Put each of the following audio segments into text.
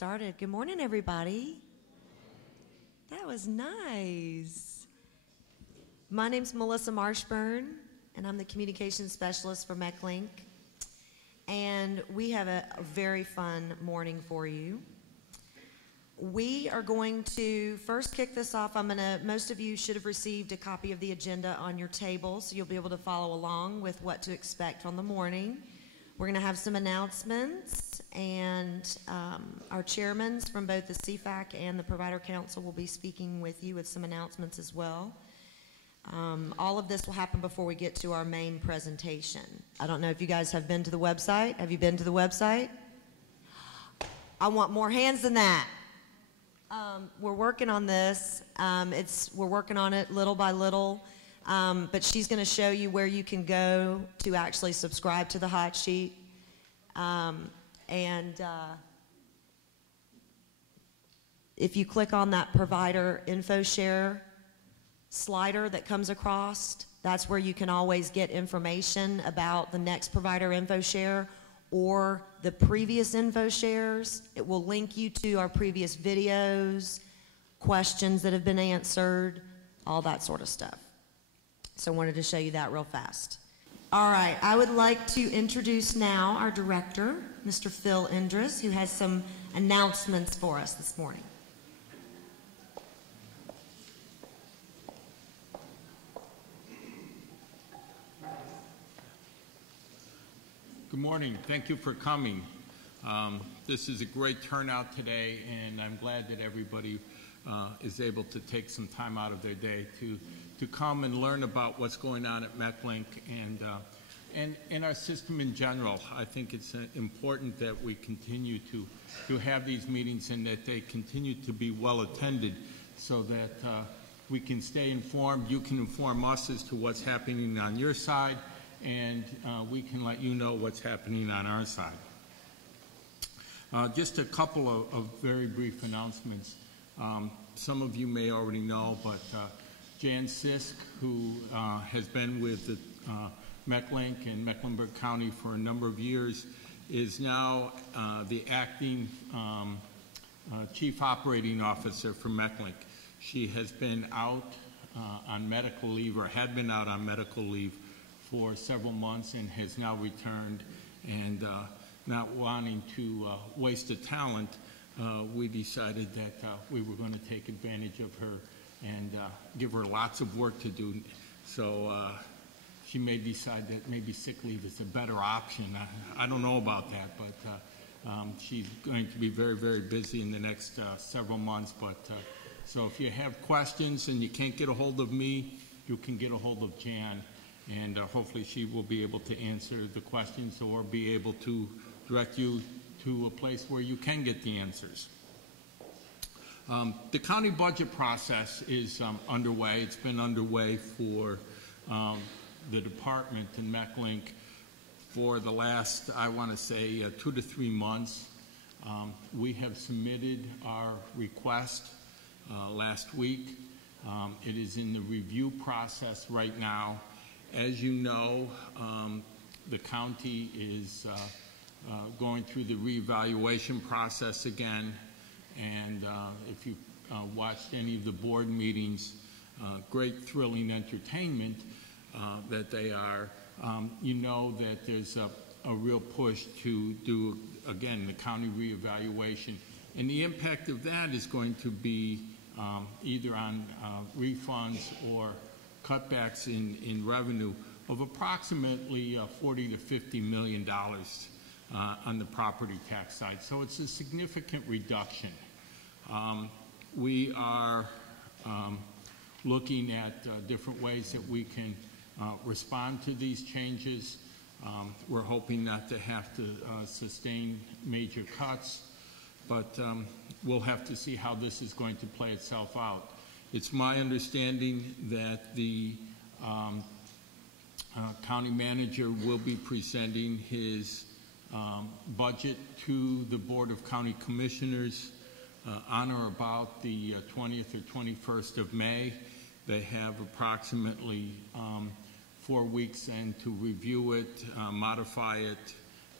started. Good morning, everybody. That was nice. My name's Melissa Marshburn, and I'm the communications specialist for MeckLINK. And we have a very fun morning for you. We are going to first kick this off. Most of you should have received a copy of the agenda on your table, so you'll be able to follow along with what to expect on the morning. We're going to have some announcements, and our chairmen from both the CFAC and the Provider Council will be speaking with you with some announcements as well. All of this will happen before we get to our main presentation. I don't know if you guys have been to the website. Have you been to the website? I want more hands than that. We're working on this. We're working on it little by little. But she's going to show you where you can go to actually subscribe to the hot sheet. If you click on that provider InfoShare slider that comes across, that's where you can always get information about the next provider InfoShare or the previous InfoShares. It will link you to our previous videos, questions that have been answered, all that sort of stuff. So I wanted to show you that real fast. All right, I would like to introduce now our director, Mr. Phil Indris, who has some announcements for us this morning. Good morning. Thank you for coming. This is a great turnout today, and I'm glad that everybody is able to take some time out of their day to come and learn about what's going on at MeckLINK and in our system in general. I think it's important that we continue to have these meetings and that they continue to be well attended so that we can stay informed. You can inform us as to what's happening on your side, and we can let you know what's happening on our side. Just a couple of very brief announcements. Some of you may already know, but Jan Sisk, who has been with the MeckLINK in Mecklenburg County for a number of years, is now the acting Chief Operating Officer for MeckLINK. She has been out on medical leave, or had been out on medical leave for several months, and has now returned. And not wanting to waste the talent, we decided that we were going to take advantage of her and give her lots of work to do. So she may decide that maybe sick leave is a better option. I don't know about that, but she's going to be very, very busy in the next several months. But so if you have questions and you can't get a hold of me, you can get a hold of Jan, and hopefully she will be able to answer the questions or be able to direct you to a place where you can get the answers. The county budget process is underway. It's been underway for the department in MeckLINK for the last, I want to say, 2 to 3 months. We have submitted our request last week. It is in the review process right now. As you know, the county is going through the reevaluation process again, and if you watched any of the board meetings, great thrilling entertainment that they are, you know that there's a real push to do, again, the county reevaluation. And the impact of that is going to be either on refunds or cutbacks in revenue of approximately $40 to $50 million on the property tax side. So it's a significant reduction. We are looking at different ways that we can respond to these changes. We're hoping not to have to sustain major cuts, but we'll have to see how this is going to play itself out. It's my understanding that the county manager will be presenting his budget to the Board of County Commissioners on or about the 20th or 21st of May. They have approximately 4 weeks then to review it, modify it,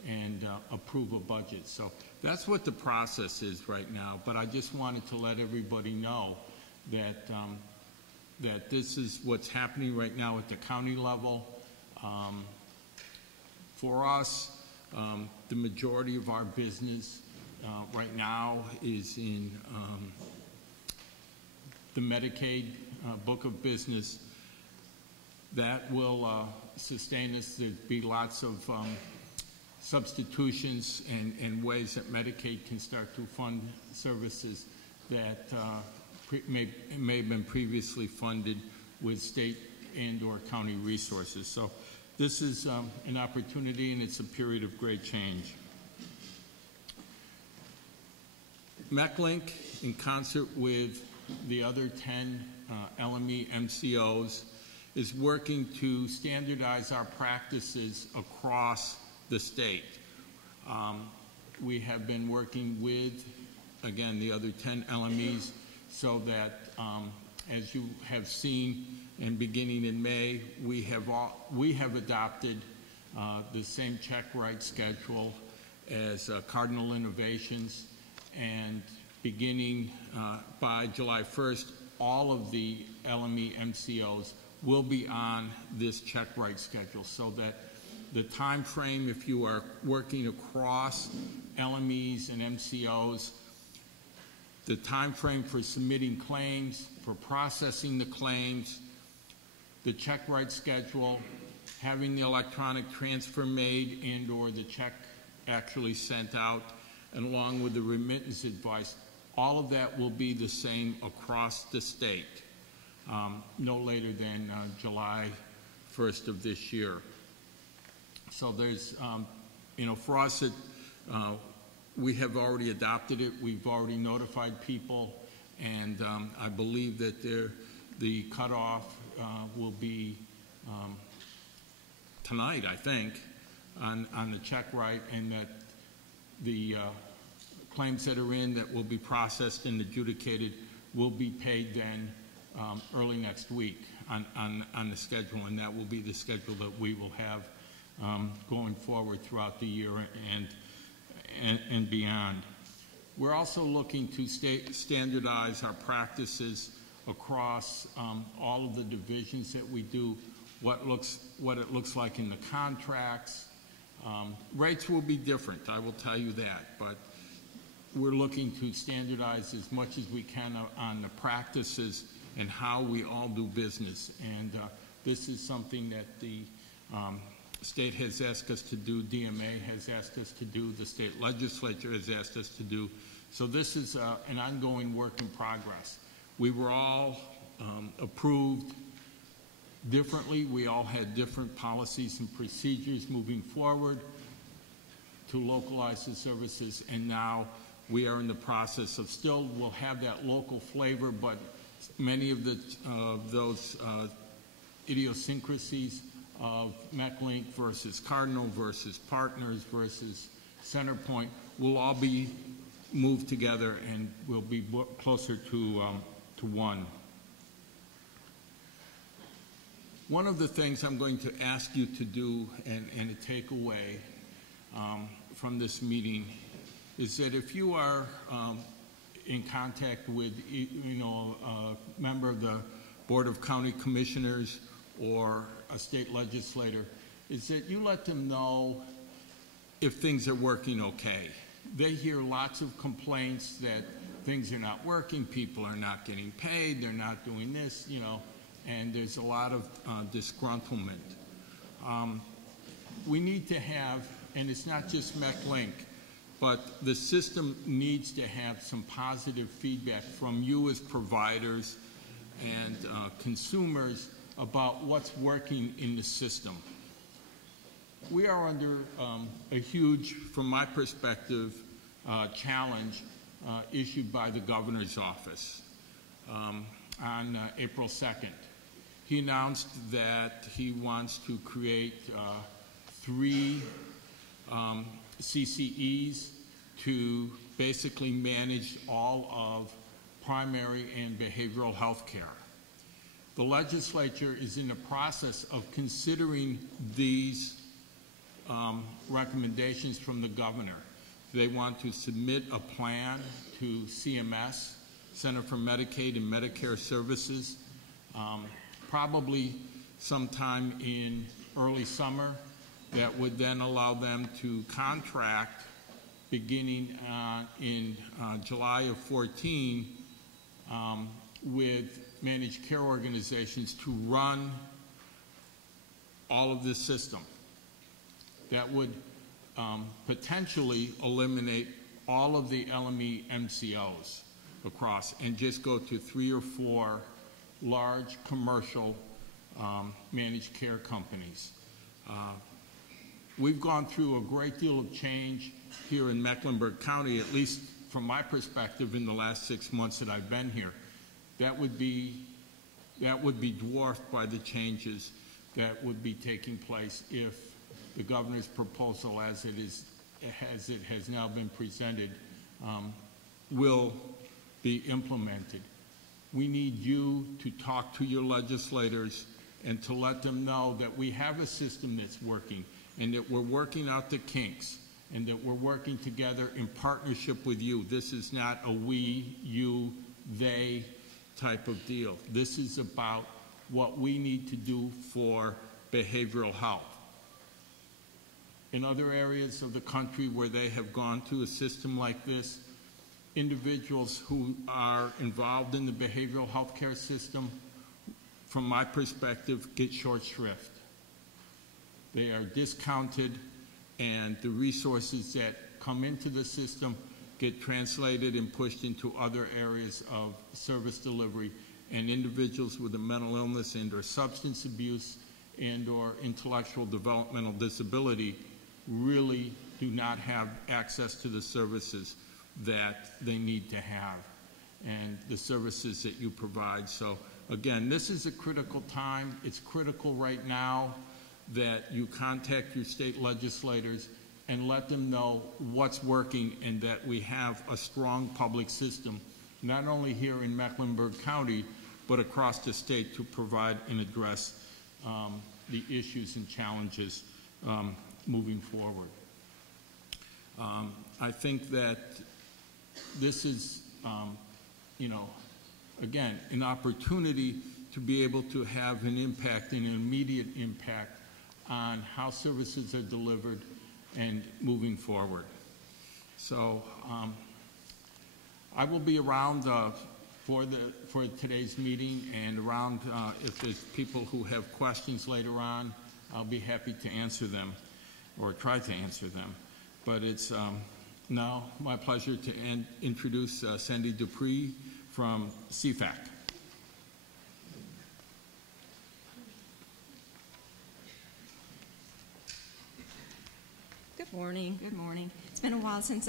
and approve a budget. So that's what the process is right now. But I just wanted to let everybody know that that this is what's happening right now at the county level. For us, the majority of our business right now is in the Medicaid book of business. That will sustain us. There'll be lots of substitutions and ways that Medicaid can start to fund services that may have been previously funded with state and or county resources. So this is an opportunity, and it's a period of great change. MeckLINK, in concert with the other 10 LME MCOs, is working to standardize our practices across the state. We have been working with, again, the other 10 LMEs so that, as you have seen, and beginning in May, we have adopted the same check write schedule as Cardinal Innovations, and beginning by July 1st, all of the LME MCOs will be on this check write schedule, so that the time frame, if you are working across LMEs and MCOs, the time frame for submitting claims, for processing the claims, the check write schedule, having the electronic transfer made and or the check actually sent out, and along with the remittance advice, all of that will be the same across the state, no later than July 1st of this year. So there's, you know, for us, we have already adopted it. We've already notified people, and I believe that the cutoff will be tonight, I think, on the check write, and that the claims that are in that will be processed and adjudicated will be paid then early next week on the schedule, and that will be the schedule that we will have going forward throughout the year and beyond. We're also looking to standardize our practices across all of the divisions that we do, what it looks like in the contracts. Rates will be different, I will tell you that, but we're looking to standardize as much as we can on the practices and how we all do business. And this is something that the state has asked us to do, DMA has asked us to do, the state legislature has asked us to do. So this is an ongoing work in progress. We were all approved differently. We all had different policies and procedures moving forward to localize the services, and now we are in the process of we'll have that local flavor, but many of those idiosyncrasies of MeckLINK versus Cardinal versus Partners versus Centerpoint will all be moved together and will be closer to one. One of the things I'm going to ask you to do and a takeaway from this meeting is that if you are in contact with, a member of the Board of County Commissioners or a state legislator, is that you let them know if things are working okay. They hear lots of complaints that things are not working, people are not getting paid, they're not doing this, and there's a lot of disgruntlement. We need to have, and it's not just MeckLINK, but the system needs to have some positive feedback from you as providers and consumers about what's working in the system. We are under a huge, from my perspective, challenge issued by the governor's office on April 2nd. He announced that he wants to create 3 CCEs to basically manage all of primary and behavioral health care. The legislature is in the process of considering these recommendations from the governor. They want to submit a plan to CMS, Center for Medicaid and Medicare Services, probably sometime in early summer, that would then allow them to contract beginning in July of 14 with managed care organizations to run all of this system. That would potentially eliminate all of the LME MCOs across and just go to 3 or 4 large commercial managed care companies. We've gone through a great deal of change here in Mecklenburg County, at least from my perspective in the last 6 months that I've been here. That would be dwarfed by the changes that would be taking place if the governor's proposal, as it has now been presented, will be implemented. We need you to talk to your legislators and to let them know that we have a system that's working and that we're working out the kinks and that we're working together in partnership with you. This is not a we, you, they type of deal. This is about what we need to do for behavioral health. In other areas of the country where they have gone to a system like this, individuals who are involved in the behavioral health care system, from my perspective, get short shrift. They are discounted, and the resources that come into the system get translated and pushed into other areas of service delivery, and individuals with a mental illness and or substance abuse and or intellectual developmental disability really do not have access to the services that they need to have and the services that you provide. So again, this is a critical time. It's critical right now that you contact your state legislators and let them know what's working and that we have a strong public system, not only here in Mecklenburg County, but across the state to provide and address the issues and challenges moving forward. I think that this is, again, an opportunity to be able to have an impact and an immediate impact on how services are delivered and moving forward. So I will be around for today's meeting, and around if there's people who have questions later on, I'll be happy to answer them or try to answer them. But it's now my pleasure to introduce Sandy Dupree from CFAC. Good morning. Good morning. It's been a while since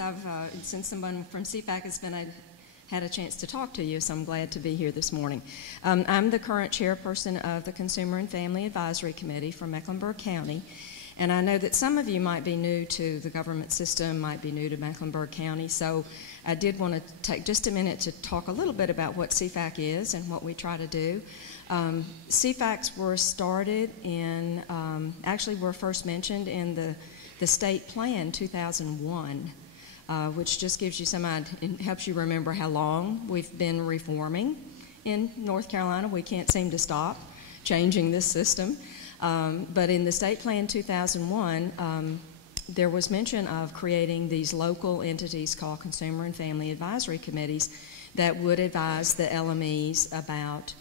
since someone from CFAC has had a chance to talk to you, so I'm glad to be here this morning. I'm the current chairperson of the Consumer and Family Advisory Committee for Mecklenburg County, and I know that some of you might be new to the government system, might be new to Mecklenburg County, so I did want to take just a minute to talk a little bit about what CFAC is and what we try to do. CFACs were started in, actually were first mentioned in the state plan 2001, which just gives you some idea, and helps you remember how long we've been reforming in North Carolina. We can't seem to stop changing this system. But in the state plan 2001, there was mention of creating these local entities called Consumer and Family Advisory Committees that would advise the LMEs about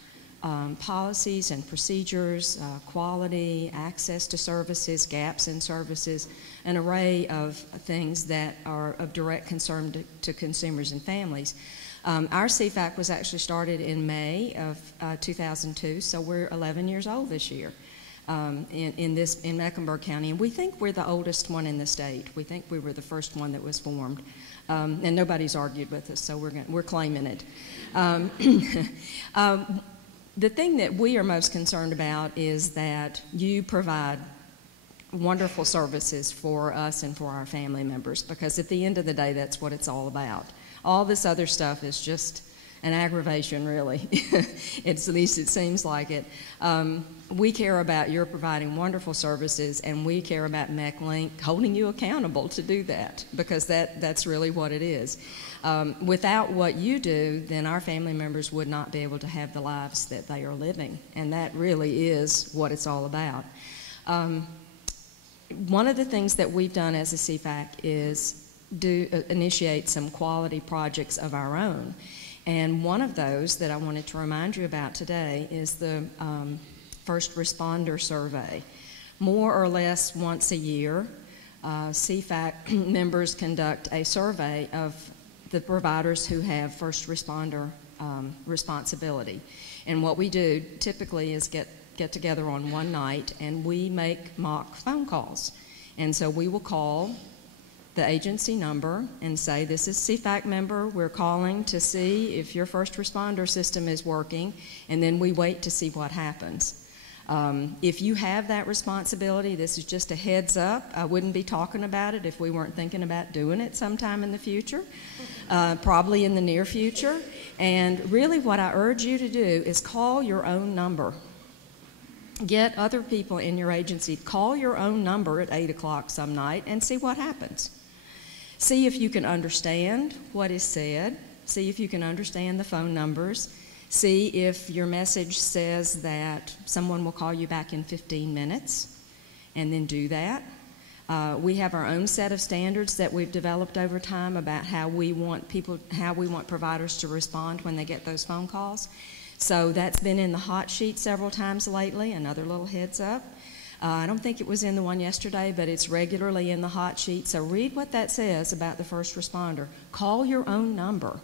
policies and procedures, quality, access to services, gaps in services, an array of things that are of direct concern to consumers and families. Our CFAC was actually started in May of 2002, so we're 11 years old this year in Mecklenburg County, and we think we're the oldest one in the state. We think we were the first one that was formed, and nobody's argued with us, so we're claiming it. The thing that we are most concerned about is that you provide wonderful services for us and for our family members, because at the end of the day, that's what it's all about. All this other stuff is just an aggravation, really. At least it seems like it. We care about your providing wonderful services, and we care about MeckLINK holding you accountable to do that, because that's really what it is. Without what you do, then our family members would not be able to have the lives that they are living, and that really is what it's all about. One of the things that we've done as a CFAC is initiate some quality projects of our own. And one of those that I wanted to remind you about today is the First Responder Survey. More or less once a year, CFAC members conduct a survey of the providers who have first responder responsibility. And what we do typically is get together on one night and we make mock phone calls. And so we will call the agency number and say, this is CFAC member, we're calling to see if your first responder system is working, and then we wait to see what happens. If you have that responsibility, this is just a heads up. I wouldn't be talking about it if we weren't thinking about doing it sometime in the future, probably in the near future. And really what I urge you to do is call your own number. Get other people in your agency, call your own number at 8 o'clock some night and see what happens. See if you can understand what is said. See if you can understand the phone numbers. See if your message says that someone will call you back in 15 minutes, and then do that. We have our own set of standards that we've developed over time about how we want providers to respond when they get those phone calls. So that's been in the hot sheet several times lately, another little heads up. I don't think it was in the one yesterday, but it's regularly in the hot sheet. So read what that says about the first responder. Call your own number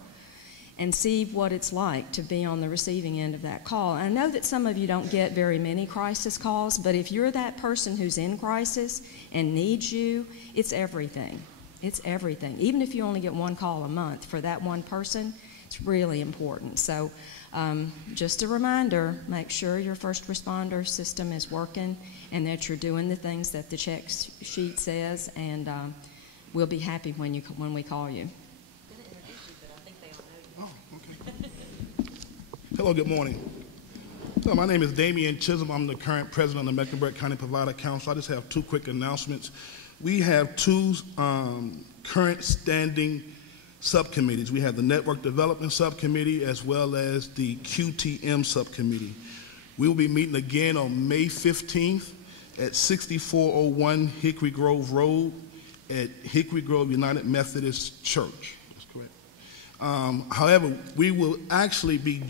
and see what it's like to be on the receiving end of that call. I know that some of you don't get very many crisis calls, but if you're that person who's in crisis and needs you, it's everything. It's everything. Even if you only get one call a month for that one person, it's really important. So just a reminder, make sure your first responder system is working and that you're doing the things that the check sheet says, and we'll be happy when we call you. Oh, okay. Hello, good morning. So my name is Damian Chisholm. I'm the current president of the Mecklenburg County Provider Council. I just have two quick announcements. We have two current standing subcommittees. We have the Network Development Subcommittee as well as the QTM Subcommittee. We will be meeting again on May 15th at 6401 Hickory Grove Road at Hickory Grove United Methodist Church. That's correct. However, we will actually be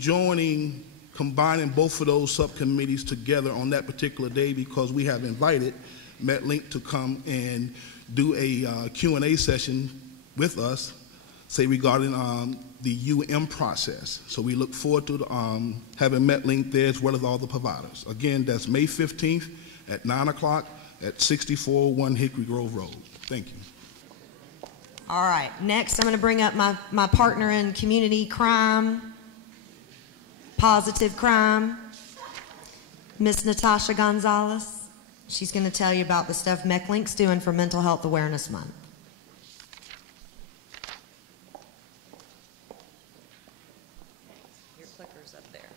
combining both of those subcommittees together on that particular day because we have invited MeckLINK to come and do a Q&A session with us, say regarding the process. So we look forward to having MeckLINK there as well as all the providers. Again, that's May 15th at 9 o'clock at 6401 Hickory Grove Road. Thank you. All right, next I'm going to bring up my partner in community crime, positive crime, Miss Natasha Gonzalez. She's going to tell you about the stuff MeckLINK's doing for Mental Health Awareness Month. Your clicker's up there.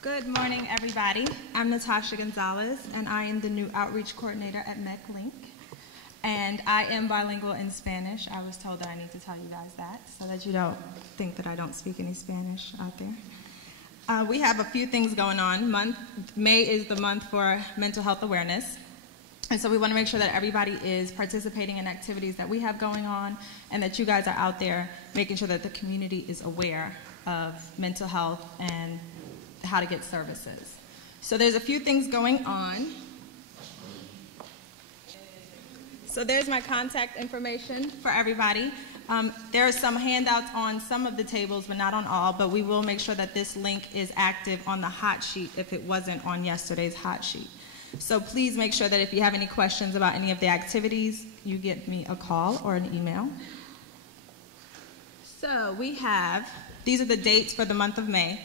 Good morning, everybody. I'm Natasha Gonzalez, and I am the new outreach coordinator at MeckLINK. And I am bilingual in Spanish. I was told that I need to tell you guys that so that you don't think that I don't speak any Spanish out there. We have a few things going on. May is the month for mental health awareness. And so we want to make sure that everybody is participating in activities that we have going on and that you guys are out there making sure that the community is aware of mental health and how to get services. So there's a few things going on. So there's my contact information for everybody. There are some handouts on some of the tables, but not on all, but we will make sure that this link is active on the hot sheet if it wasn't on yesterday's hot sheet. So please make sure that if you have any questions about any of the activities, you give me a call or an email. So these are the dates for the month of May.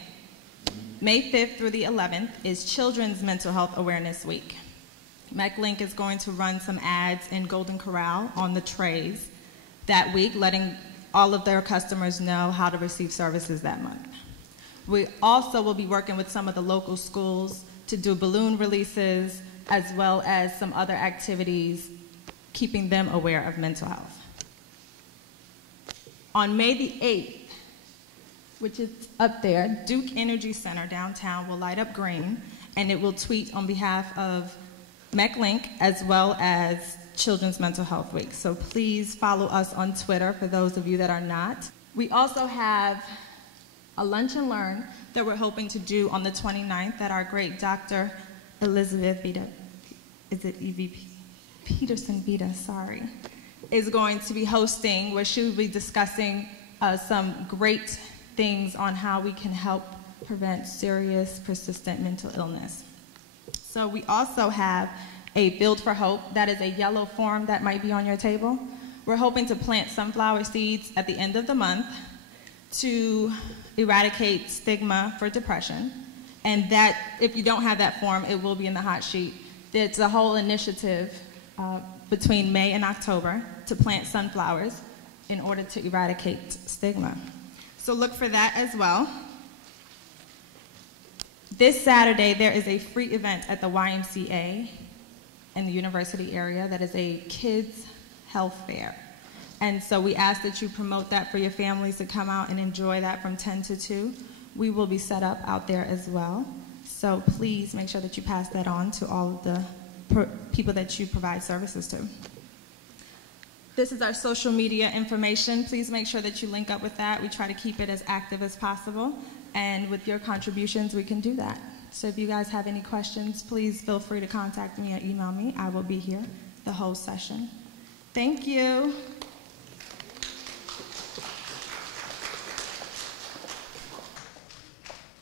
May 5th through the 11th is Children's Mental Health Awareness Week. MeckLINK is going to run some ads in Golden Corral on the trays that week, letting all of their customers know how to receive services that month. We also will be working with some of the local schools to do balloon releases, as well as some other activities, keeping them aware of mental health. On May the 8th, which is up there, Duke Energy Center downtown will light up green, and it will tweet on behalf of MeckLINK as well as Children's Mental Health Week. So please follow us on Twitter for those of you that are not. We also have a lunch and learn that we're hoping to do on the 29th that our great Dr. Elizabeth Vita, is it EVP? Peterson Vita, sorry, is going to be hosting, where she will be discussing some great things on how we can help prevent serious, persistent mental illness. So we also have a Build for Hope. That is a yellow form that might be on your table. We're hoping to plant sunflower seeds at the end of the month to eradicate stigma for depression. And that, if you don't have that form, it will be in the hot sheet. It's a whole initiative between May and October to plant sunflowers in order to eradicate stigma. So look for that as well. This Saturday, there is a free event at the YMCA in the university area that is a kids' health fair. And so we ask that you promote that for your families to come out and enjoy that from 10 to 2. We will be set up out there as well. So please make sure that you pass that on to all of the people that you provide services to. This is our social media information. Please make sure that you link up with that. We try to keep it as active as possible. And with your contributions, we can do that. So if you guys have any questions, please feel free to contact me or email me. I will be here the whole session. Thank you.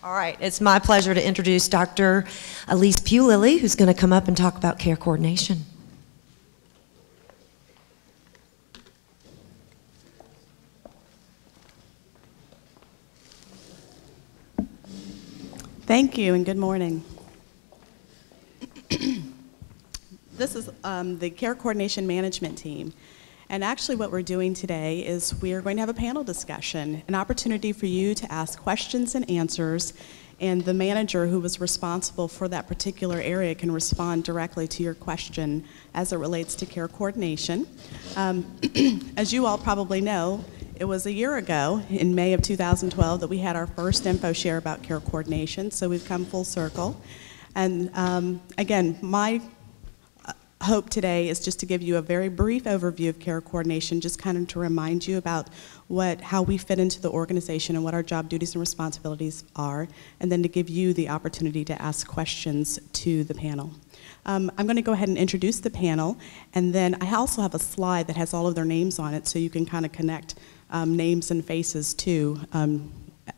All right, it's my pleasure to introduce Dr. Elise Pugh-Lilly, who's going to come up and talk about care coordination. Thank you and good morning. This is the Care Coordination Management Team. And actually what we're doing today is we are going to have a panel discussion, an opportunity for you to ask questions and answers, and the manager who was responsible for that particular area can respond directly to your question as it relates to care coordination. As you all probably know, it was a year ago, in May of 2012, that we had our first InfoShare about care coordination, so we've come full circle. And again, my hope today is just to give you a very brief overview of care coordination, just kind of to remind you about how we fit into the organization and what our job duties and responsibilities are, and then to give you the opportunity to ask questions to the panel. I'm going to go ahead and introduce the panel, and then I also have a slide that has all of their names on it, so you can kind of connect names and faces too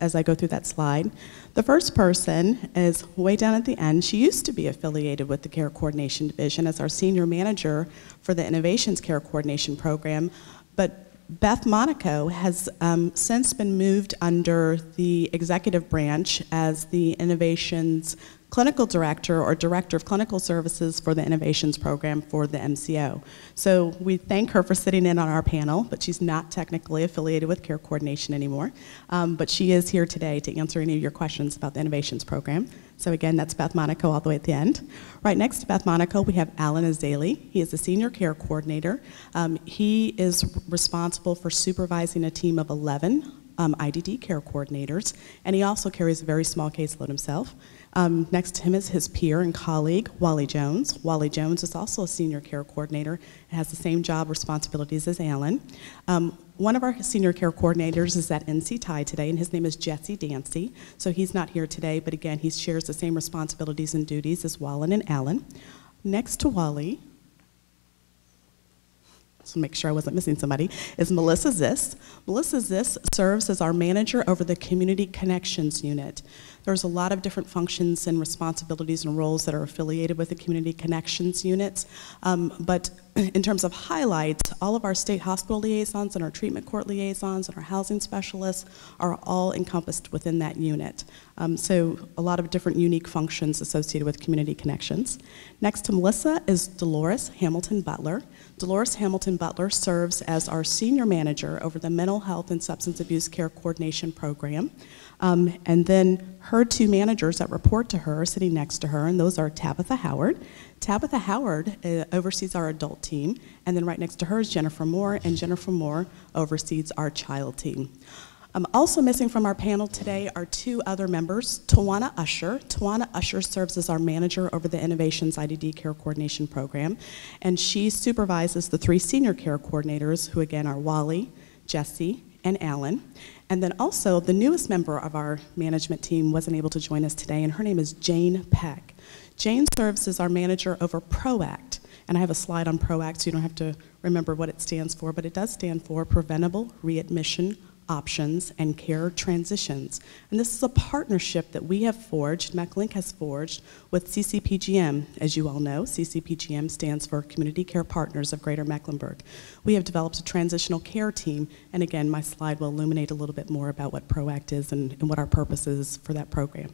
as I go through that slide. The first person is way down at the end. She used to be affiliated with the Care Coordination Division as our senior manager for the Innovations Care Coordination Program, but Beth Monaco has since been moved under the executive branch as the Innovations Clinical Director or Director of Clinical Services for the Innovations Program for the MCO. So we thank her for sitting in on our panel, but she's not technically affiliated with Care Coordination anymore. But she is here today to answer any of your questions about the Innovations Program. So again, that's Beth Monaco all the way at the end. Right next to Beth Monaco, we have Alan Azali. He is a Senior Care Coordinator. He is responsible for supervising a team of 11 IDD care coordinators, and he also carries a very small caseload himself. Next to him is his peer and colleague, Wally Jones. Wally Jones is also a senior care coordinator and has the same job responsibilities as Alan. One of our senior care coordinators is at NC Ty today, and his name is Jesse Dancy. So he's not here today, but again, he shares the same responsibilities and duties as Wallen and Alan. Next to Wally, so make sure I wasn't missing somebody, is Melissa Ziss. Melissa Ziss serves as our manager over the Community Connections Unit. There's a lot of different functions and responsibilities and roles that are affiliated with the Community Connections units, but in terms of highlights, all of our state hospital liaisons and our treatment court liaisons and our housing specialists are all encompassed within that unit. So a lot of different unique functions associated with Community Connections. Next to Melissa is Dolores Hamilton Butler. Dolores Hamilton Butler serves as our senior manager over the Mental Health and Substance Abuse Care Coordination Program. And then her two managers that report to her are sitting next to her, and those are Tabitha Howard. Tabitha Howard oversees our adult team, and then right next to her is Jennifer Moore, and Jennifer Moore oversees our child team. Also missing from our panel today are two other members, Tawana Usher. Tawana Usher serves as our manager over the Innovations IDD Care Coordination Program, and she supervises the three senior care coordinators, who again are Wally, Jesse, and Alan. And then also the newest member of our management team wasn't able to join us today, and her name is Jane Peck. Jane serves as our manager over PROACT, and I have a slide on PROACT so you don't have to remember what it stands for, but it does stand for Preventable Readmission Options and Care Transitions. And this is a partnership that we have forged, MeckLINK has forged, with CCPGM. As you all know, CCPGM stands for Community Care Partners of Greater Mecklenburg. We have developed a transitional care team, and again, my slide will illuminate a little bit more about what PROACT is and what our purpose is for that program.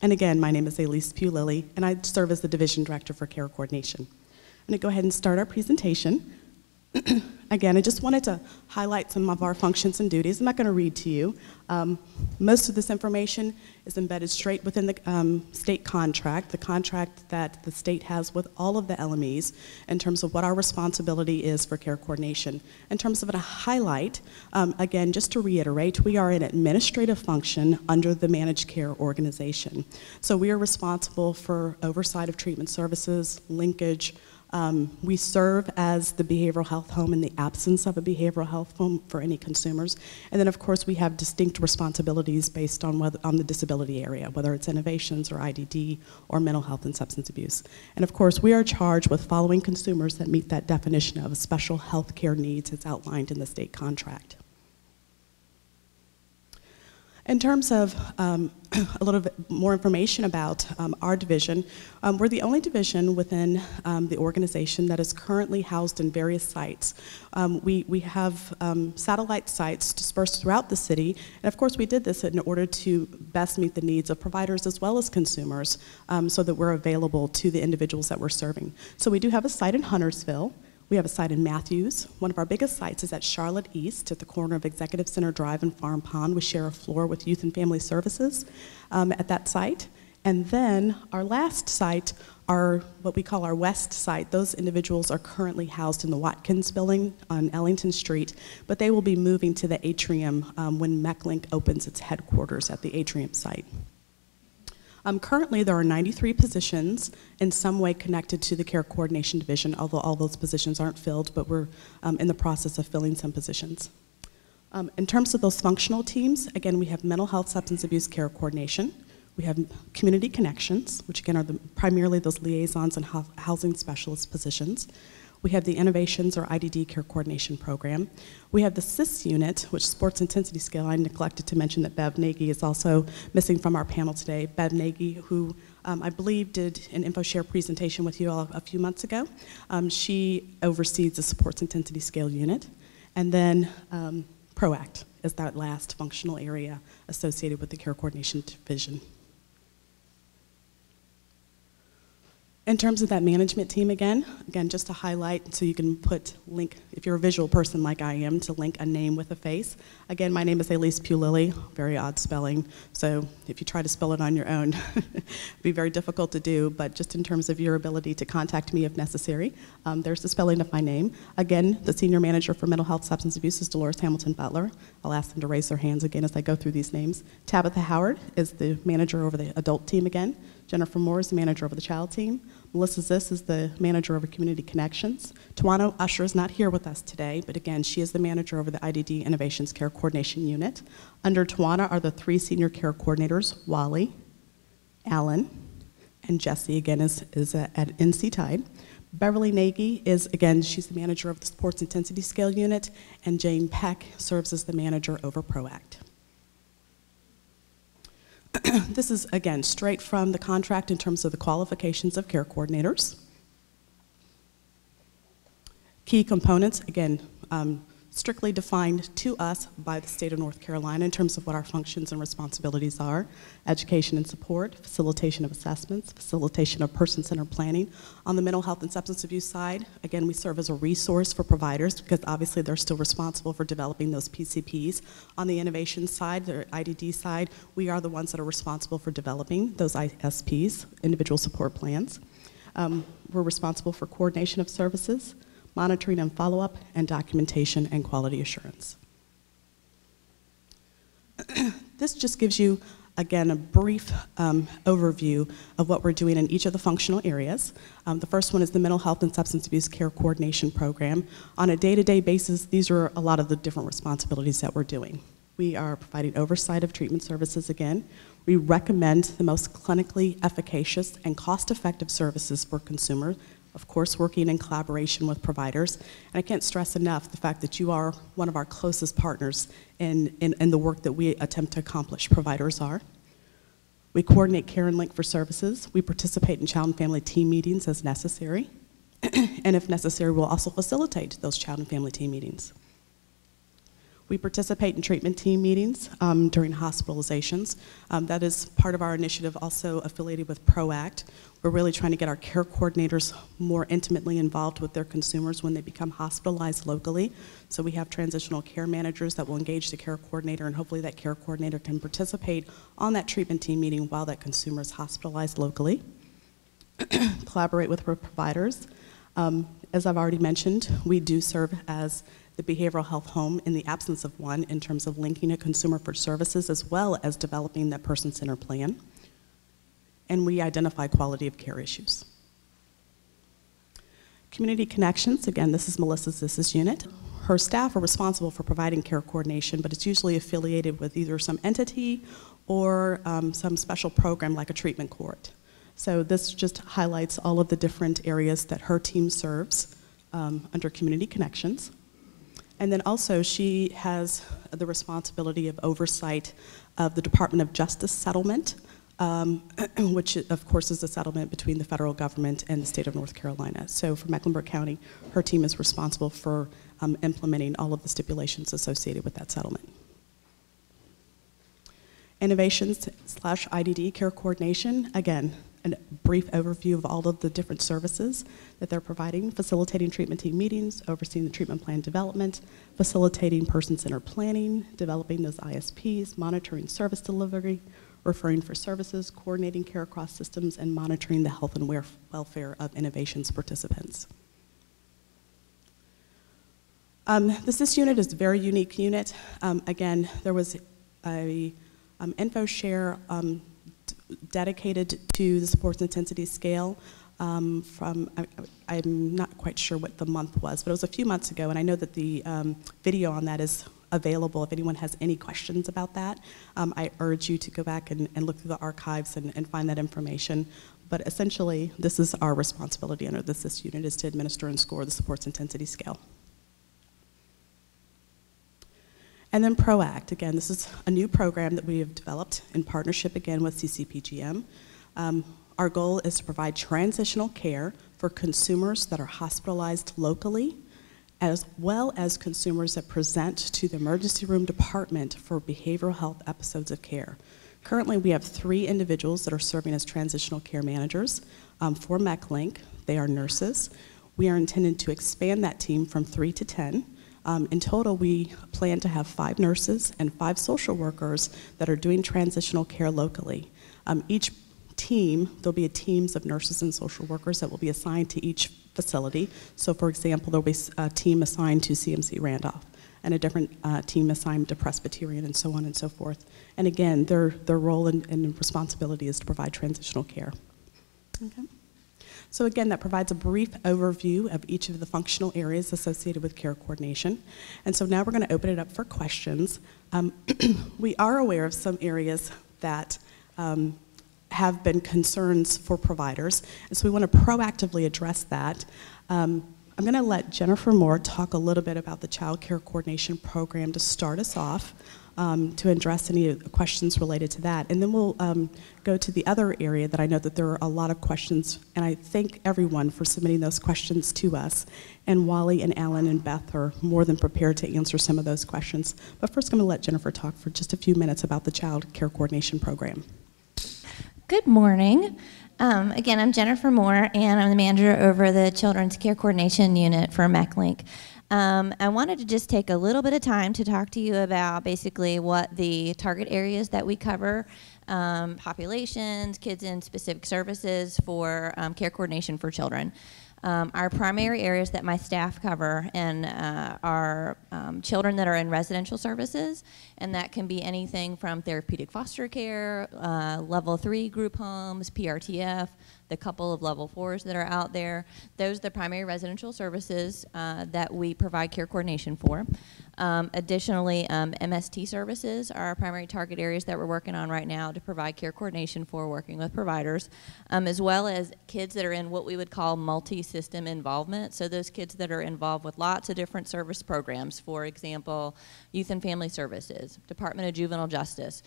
And again, my name is Elise Pugh-Lilly, and I serve as the Division Director for Care Coordination. I'm going to go ahead and start our presentation. Again, I just wanted to highlight some of our functions and duties. I'm not going to read to you. Most of this information is embedded straight within the state contract, the contract that the state has with all of the LMEs in terms of what our responsibility is for care coordination. In terms of a highlight, again, just to reiterate, we are an administrative function under the managed care organization. So we are responsible for oversight of treatment services, linkage. We serve as the behavioral health home in the absence of a behavioral health home for any consumers. And then, of course, we have distinct responsibilities based on the disability area, whether it's innovations or IDD or mental health and substance abuse. And, of course, we are charged with following consumers that meet that definition of special health care needs as outlined in the state contract. In terms of a little bit more information about our division, we're the only division within the organization that is currently housed in various sites. We have satellite sites dispersed throughout the city, and of course we did this in order to best meet the needs of providers as well as consumers so that we're available to the individuals that we're serving. So we do have a site in Huntersville. We have a site in Matthews. One of our biggest sites is at Charlotte East at the corner of Executive Center Drive and Farm Pond. We share a floor with Youth and Family Services at that site. And then our last site are what we call our west site. Those individuals are currently housed in the Watkins building on Ellington Street, but they will be moving to the atrium when MeckLINK opens its headquarters at the atrium site. Currently, there are 93 positions in some way connected to the Care Coordination Division, although all those positions aren't filled, but we're in the process of filling some positions. In terms of those functional teams, again, we have Mental Health Substance Abuse Care Coordination. We have Community Connections, which again are primarily those liaisons and housing specialist positions. We have the Innovations or IDD Care Coordination Program. We have the SIS unit, which Sports Intensity Scale. I neglected to mention that Bev Nagy is also missing from our panel today. Bev Nagy, who I believe did an InfoShare presentation with you all a few months ago. She oversees the Sports Intensity Scale unit. And then PROACT is that last functional area associated with the Care Coordination Division. In terms of that management team again, just to highlight so you can link, if you're a visual person like I am, to link a name with a face. Again, my name is Elise Pugh-Lilly, very odd spelling, so if you try to spell it on your own, it'd be very difficult to do, but just in terms of your ability to contact me if necessary, there's the spelling of my name. Again, the senior manager for mental health substance abuse is Dolores Hamilton Butler. I'll ask them to raise their hands again as I go through these names. Tabitha Howard is the manager over the adult team again. Jennifer Moore is the manager over the child team. Melissa Ziss is the manager over Community Connections. Tawana Usher is not here with us today, but again, she is the manager over the IDD Innovations Care Coordination Unit. Under Tawana are the three senior care coordinators, Wally, Alan, and Jesse, again, is at NC Tide. Beverly Nagy is, again, she's the manager of the Sports Intensity Scale Unit, and Jane Peck serves as the manager over PROACT. This is, again, straight from the contract in terms of the qualifications of care coordinators. Key components, again, strictly defined to us by the state of North Carolina in terms of what our functions and responsibilities are: education and support, facilitation of assessments, facilitation of person-centered planning. On the mental health and substance abuse side, again, we serve as a resource for providers because obviously they're still responsible for developing those PCPs. On the innovation side, the IDD side, we are the ones that are responsible for developing those ISPs, individual support plans. We're responsible for coordination of services, monitoring and follow-up, and documentation and quality assurance. This just gives you, again, a brief overview of what we're doing in each of the functional areas. The first one is the Mental Health and Substance Abuse Care Coordination Program. On a day-to-day basis, these are a lot of the different responsibilities that we're doing. We are providing oversight of treatment services again. We recommend the most clinically efficacious and cost-effective services for consumers, of course, working in collaboration with providers. And I can't stress enough the fact that you are one of our closest partners in the work that we attempt to accomplish. Providers are. We coordinate care and link for services. We participate in child and family team meetings as necessary. And if necessary, we'll also facilitate those child and family team meetings. We participate in treatment team meetings during hospitalizations. That is part of our initiative, also affiliated with PROACT. We're really trying to get our care coordinators more intimately involved with their consumers when they become hospitalized locally. So we have transitional care managers that will engage the care coordinator, and hopefully that care coordinator can participate on that treatment team meeting while that consumer is hospitalized locally. Collaborate with providers. As I've already mentioned, we do serve as the behavioral health home in the absence of one in terms of linking a consumer for services as well as developing that person-centered plan. And we identify quality of care issues. Community Connections, again, this is Melissa's unit. Her staff are responsible for providing care coordination, but it's usually affiliated with either some entity or some special program like a treatment court. So this just highlights all of the different areas that her team serves under Community Connections. And then also she has the responsibility of oversight of the Department of Justice settlement, which of course is a settlement between the federal government and the state of North Carolina. So for Mecklenburg County, her team is responsible for implementing all of the stipulations associated with that settlement. Innovations/IDD care coordination, again, a brief overview of all of the different services that they're providing: facilitating treatment team meetings, overseeing the treatment plan development, facilitating person-centered planning, developing those ISPs, monitoring service delivery, referring for services, coordinating care across systems, and monitoring the health and welfare of innovations participants. The SIS unit is a very unique unit. Again, there was a InfoShare dedicated to the sports intensity scale from, I'm not quite sure what the month was, but it was a few months ago, and I know that the video on that is available if anyone has any questions about that. I urge you to go back and look through the archives and find that information. But essentially, this is our responsibility under the SIS unit, is to administer and score the sports intensity scale. And then PROACT, again, this is a new program that we have developed in partnership, again, with CCPGM. Our goal is to provide transitional care for consumers that are hospitalized locally, as well as consumers that present to the emergency room department for behavioral health episodes of care. Currently, we have 3 individuals that are serving as transitional care managers for MeckLINK. They are nurses. We are intended to expand that team from 3 to 10. In total, we plan to have 5 nurses and 5 social workers that are doing transitional care locally. Each team, there'll be teams of nurses and social workers that will be assigned to each facility. So for example, there'll be a team assigned to CMC Randolph and a different team assigned to Presbyterian, and so on and so forth. And again, their role and responsibility is to provide transitional care. Okay. So again, that provides a brief overview of each of the functional areas associated with care coordination. And so now we're going to open it up for questions. We are aware of some areas that have been concerns for providers, and so we want to proactively address that. I'm going to let Jennifer Moore talk a little bit about the Child Care Coordination Program to start us off. to address any questions related to that. And then we'll go to the other area that I know that there are a lot of questions, and I thank everyone for submitting those questions to us. And Wally and Alan and Beth are more than prepared to answer some of those questions. But first I'm going to let Jennifer talk for just a few minutes about the Child Care Coordination Program. Good morning. Again, I'm Jennifer Moore, and I'm the manager over the Children's Care Coordination Unit for MeckLINK. I wanted to just take a little bit of time to talk to you about basically what the target areas that we cover, populations, kids in specific services for care coordination for children. Our primary areas that my staff cover are children that are in residential services, and that can be anything from therapeutic foster care, level 3 group homes, PRTF, the couple of level 4s that are out there. Those are the primary residential services that we provide care coordination for. Additionally, MST services are our primary target areas that we're working on right now to provide care coordination for, working with providers, as well as kids that are in what we would call multi-system involvement. So those kids that are involved with lots of different service programs, for example, Youth and Family Services, Department of Juvenile Justice,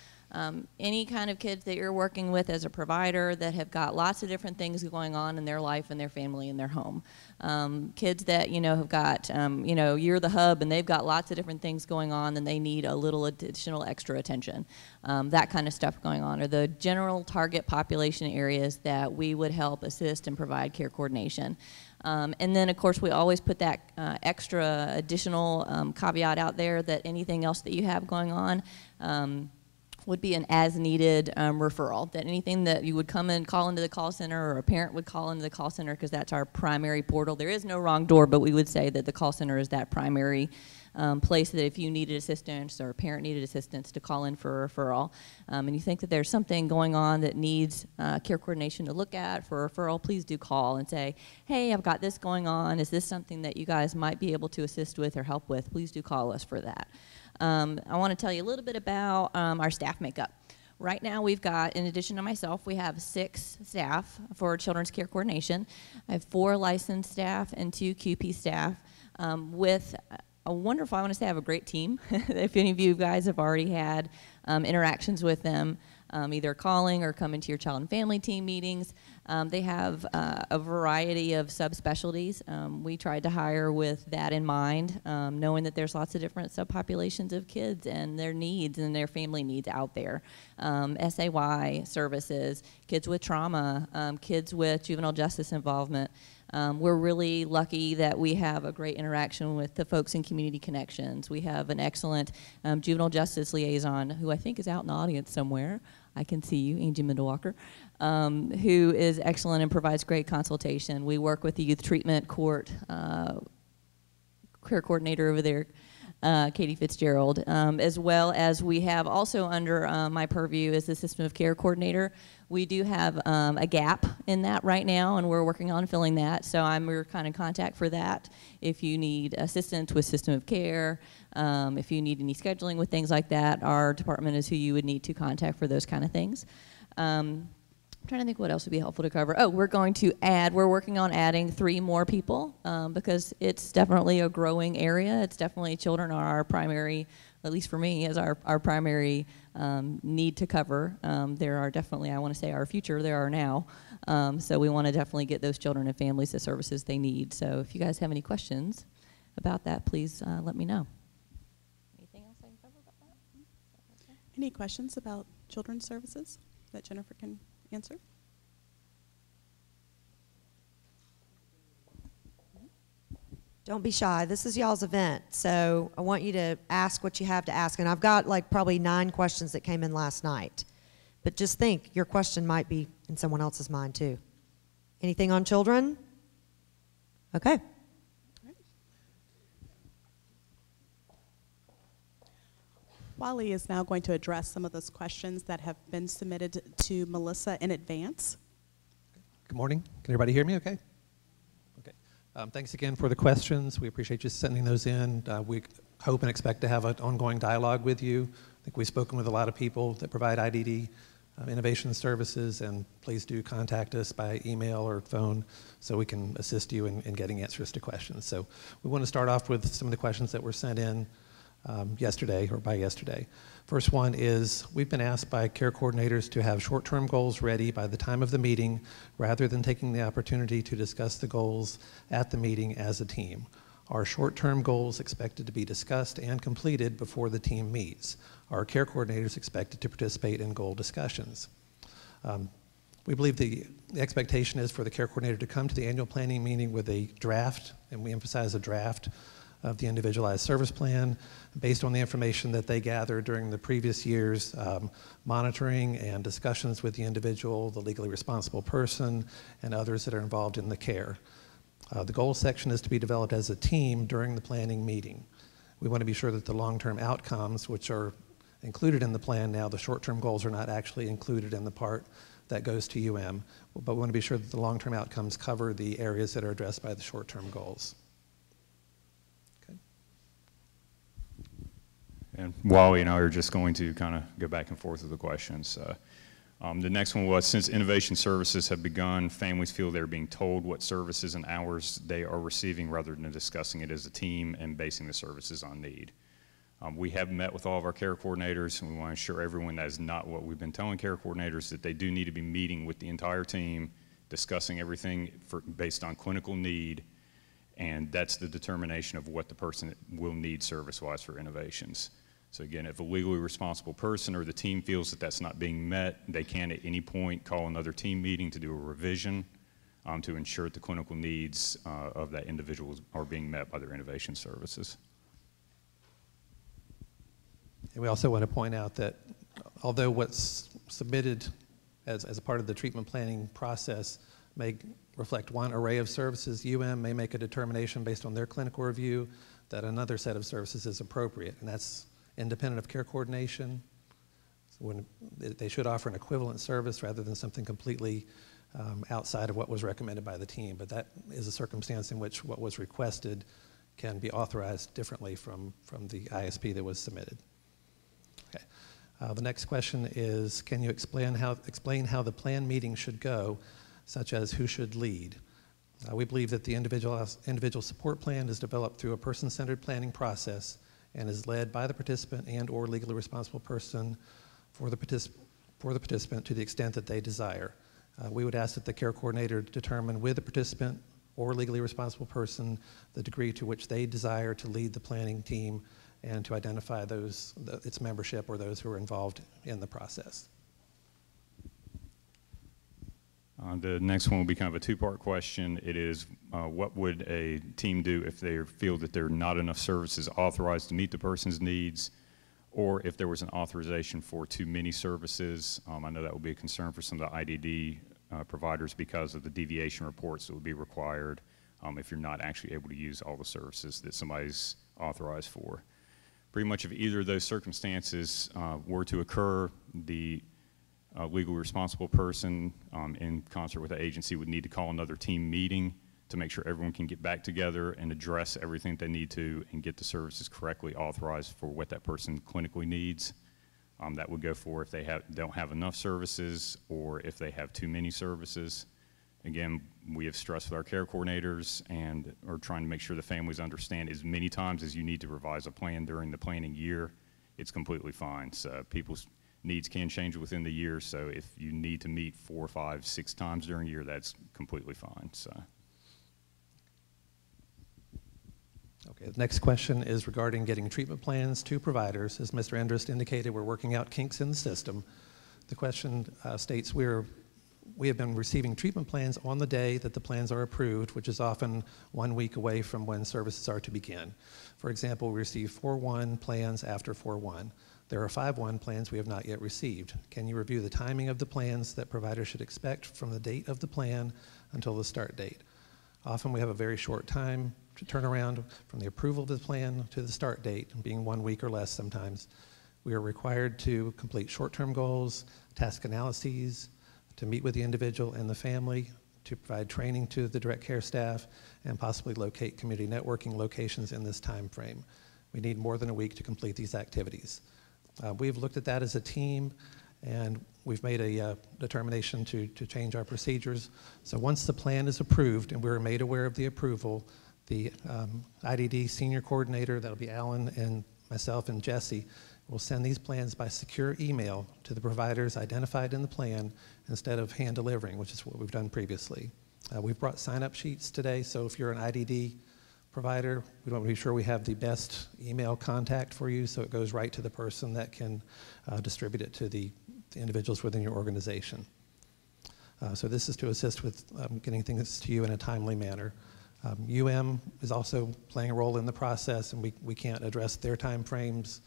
any kind of kids that you're working with as a provider that have got lots of different things going on in their life and their family and their home. Kids that, have got, you're the hub and they've got lots of different things going on and they need a little additional extra attention. That kind of stuff going on are the general target population areas that we would help assist and provide care coordination. And then, of course, we always put that extra additional caveat out there that anything else that you have going on would be an as-needed referral, that anything that you would come and call into the call center or a parent would call into the call center, because that's our primary portal. There is no wrong door, but we would say that the call center is that primary place that if you needed assistance or a parent needed assistance to call in for a referral, and you think that there's something going on that needs care coordination to look at for a referral, please do call and say, hey, I've got this going on. Is this something that you guys might be able to assist with or help with? Please do call us for that. I want to tell you a little bit about our staff makeup. Right now we've got, in addition to myself, we have 6 staff for children's care coordination. I have 4 licensed staff and 2 QP staff with a wonderful, I want to say I have a great team. If any of you guys have already had interactions with them, either calling or coming to your child and family team meetings. They have a variety of subspecialties. We tried to hire with that in mind, knowing that there's lots of different subpopulations of kids and their needs and their family needs out there. SAY services, kids with trauma, kids with juvenile justice involvement. We're really lucky that we have a great interaction with the folks in Community Connections. We have an excellent juvenile justice liaison who I think is out in the audience somewhere. I can see you, Angie Mindewalker, who is excellent and provides great consultation. We work with the Youth Treatment Court care coordinator over there, Katie Fitzgerald, as well as we have also under my purview is the System of Care Coordinator. We do have a gap in that right now, and we're working on filling that, so I'm your kind of contact for that. If you need assistance with System of Care, if you need any scheduling with things like that, our department is who you would need to contact for those kind of things. I'm trying to think what else would be helpful to cover. Oh, we're working on adding 3 more people because it's definitely a growing area. It's definitely children are our primary, at least for me, is our primary need to cover. There are definitely, I want to say our future, there are now. So we want to definitely get those children and families the services they need. So if you guys have any questions about that, please let me know. Anything else I can cover about that? Any questions about children's services that Jennifer can answer? Don't be shy. This is y'all's event, so I want you to ask what you have to ask. And I've got like probably 9 questions that came in last night. But just think, your question might be in someone else's mind too. Anything on children? Okay. Wally is now going to address some of those questions that have been submitted to Melissa in advance. Good morning. Can everybody hear me okay? Okay. Thanks again for the questions. We appreciate you sending those in. We hope and expect to have an ongoing dialogue with you. I think we've spoken with a lot of people that provide IDD innovation services, and please do contact us by email or phone so we can assist you in getting answers to questions. So we want to start off with some of the questions that were sent in. yesterday or by yesterday. First one is we've been asked by care coordinators to have short-term goals ready by the time of the meeting rather than taking the opportunity to discuss the goals at the meeting as a team. Are short-term goals expected to be discussed and completed before the team meets? Are care coordinators expected to participate in goal discussions? We believe the expectation is for the care coordinator to come to the annual planning meeting with a draft, and we emphasize a draft, of the individualized service plan based on the information that they gathered during the previous year's monitoring and discussions with the individual, the legally responsible person, and others that are involved in the care. The goals section is to be developed as a team during the planning meeting. We want to be sure that the long-term outcomes, which are included in the plan now, the short-term goals are not actually included in the part that goes to UM, but we want to be sure that the long-term outcomes cover the areas that are addressed by the short-term goals. Okay. And Wally and I are just going to kind of go back and forth with the questions. The next one was, since innovation services have begun, families feel they're being told what services and hours they are receiving rather than discussing it as a team and basing the services on need. We have met with all of our care coordinators, and we want to assure everyone that is not what we've been telling care coordinators, that they do need to be meeting with the entire team, discussing everything based on clinical need, and that's the determination of what the person will need service-wise for innovations. So again, if a legally responsible person or the team feels that that's not being met, they can at any point call another team meeting to do a revision to ensure that the clinical needs of that individual are being met by their innovation services. And we also want to point out that although what's submitted as a part of the treatment planning process may reflect one array of services, UM may make a determination based on their clinical review that another set of services is appropriate, and that's independent of care coordination. So when they should offer an equivalent service rather than something completely outside of what was recommended by the team, but that is a circumstance in which what was requested can be authorized differently from the ISP that was submitted. Okay. The next question is, can you explain how the plan meeting should go, such as who should lead? We believe that the individual support plan is developed through a person-centered planning process and is led by the participant and or legally responsible person for the participant to the extent that they desire. We would ask that the care coordinator determine with the participant or legally responsible person the degree to which they desire to lead the planning team and to identify its membership or those who are involved in the process. The next one will be kind of a two-part question. It is, what would a team do if they feel that there are not enough services authorized to meet the person's needs, or if there was an authorization for too many services? I know that would be a concern for some of the IDD providers because of the deviation reports that would be required if you're not actually able to use all the services that somebody's authorized for. Pretty much if either of those circumstances were to occur, the legally responsible person in concert with the agency would need to call another team meeting to make sure everyone can get back together and address everything they need to and get the services correctly authorized for what that person clinically needs. That would go for if they don't have enough services or if they have too many services. Again, we have stressed with our care coordinators and are trying to make sure the families understand as many times as you need to revise a plan during the planning year, it's completely fine. So people's needs can change within the year, so if you need to meet 4, 5, 6 times during a year, that's completely fine. So. Okay, the next question is regarding getting treatment plans to providers. As Mr. Endrest indicated, we're working out kinks in the system. The question states we have been receiving treatment plans on the day that the plans are approved, which is often 1 week away from when services are to begin. For example, we receive 4-1 plans after 4-1. There are 5-1 plans we have not yet received. Can you review the timing of the plans that providers should expect from the date of the plan until the start date? Often we have a very short time to turn around from the approval of the plan to the start date, being 1 week or less sometimes. We are required to complete short-term goals, task analyses, to meet with the individual and the family, to provide training to the direct care staff, and possibly locate community networking locations in this time frame. We need more than a week to complete these activities. We've looked at that as a team, and we've made a determination to change our procedures. So once the plan is approved and we're made aware of the approval, the IDD senior coordinator, that'll be Alan, and myself and Jesse will send these plans by secure email to the providers identified in the plan instead of hand delivering, which is what we've done previously. We've brought sign-up sheets today, so if you're an IDD provider, we want to be sure we have the best email contact for you so it goes right to the person that can distribute it to the individuals within your organization. So this is to assist with getting things to you in a timely manner. is also playing a role in the process, and we can't address their time frames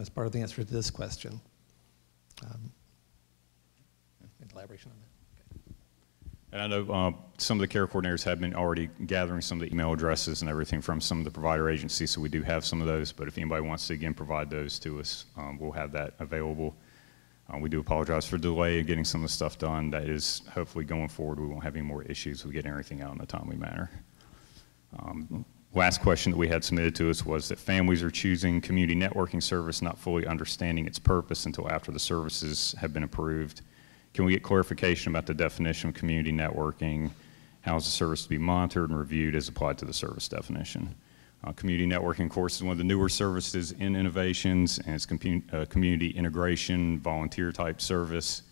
as part of the answer to this question. Elaboration on that. And I know some of the care coordinators have been already gathering some of the email addresses and everything from some of the provider agencies, so we do have some of those, but if anybody wants to again provide those to us, we'll have that available. We do apologize for the delay in getting some of the stuff done. That is, hopefully going forward, we won't have any more issues with getting everything out in a timely manner. Last question that we had submitted to us was that families are choosing community networking service not fully understanding its purpose until after the services have been approved. Can we get clarification about the definition of community networking? How is the service to be monitored and reviewed as applied to the service definition? Community networking, of course, is one of the newer services in innovations, and it's community integration, volunteer type service.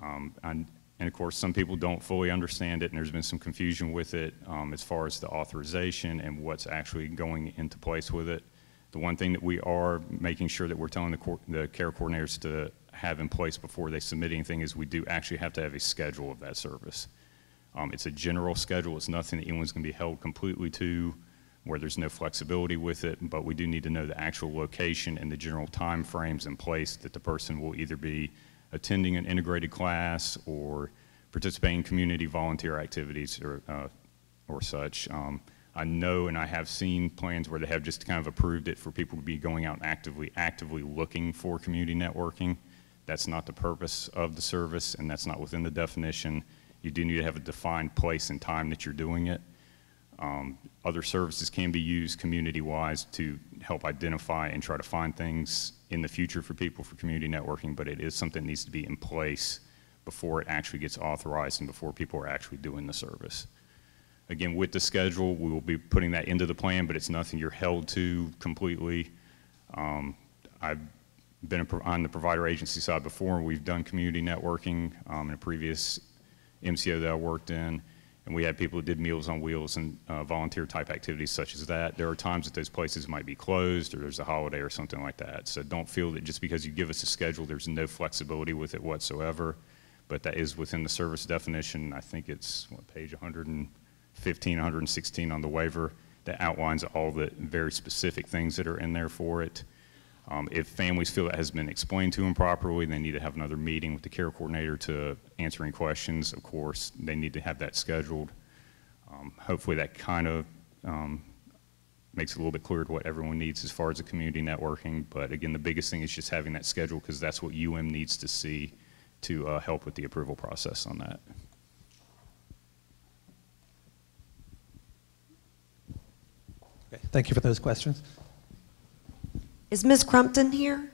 And of course, some people don't fully understand it, and there's been some confusion with it as far as the authorization and what's actually going into place with it. The one thing that we are making sure that we're telling the care coordinators to have in place before they submit anything is we do actually have to have a schedule of that service. It's a general schedule. It's nothing that anyone's going to be held completely to, where there's no flexibility with it, but we do need to know the actual location and the general time frames in place that the person will either be attending an integrated class or participating in community volunteer activities or such. I know, and I have seen plans where they have just kind of approved it for people to be going out and actively looking for community networking. That's not the purpose of the service, and that's not within the definition. You do need to have a defined place and time that you're doing it. Other services can be used community-wise to help identify and try to find things in the future for people for community networking, but it is something that needs to be in place before it actually gets authorized and before people are actually doing the service. Again, with the schedule, we will be putting that into the plan, but it's nothing you're held to completely. I've been on the provider agency side before, and we've done community networking in a previous MCO that I worked in, and we had people who did Meals on Wheels and volunteer type activities such as that. There are times that those places might be closed or there's a holiday or something like that. So don't feel that just because you give us a schedule, there's no flexibility with it whatsoever, but that is within the service definition. I think it's page 115, 116 on the waiver that outlines all the very specific things that are in there for it. If families feel that has been explained to them properly, they need to have another meeting with the care coordinator to answer any questions. Of course, they need to have that scheduled. Hopefully that kind of makes it a little bit clearer to what everyone needs as far as the community networking. But again, the biggest thing is just having that schedule, because that's what UM needs to see to help with the approval process on that. Okay, thank you for those questions. Is Ms. Crumpton here?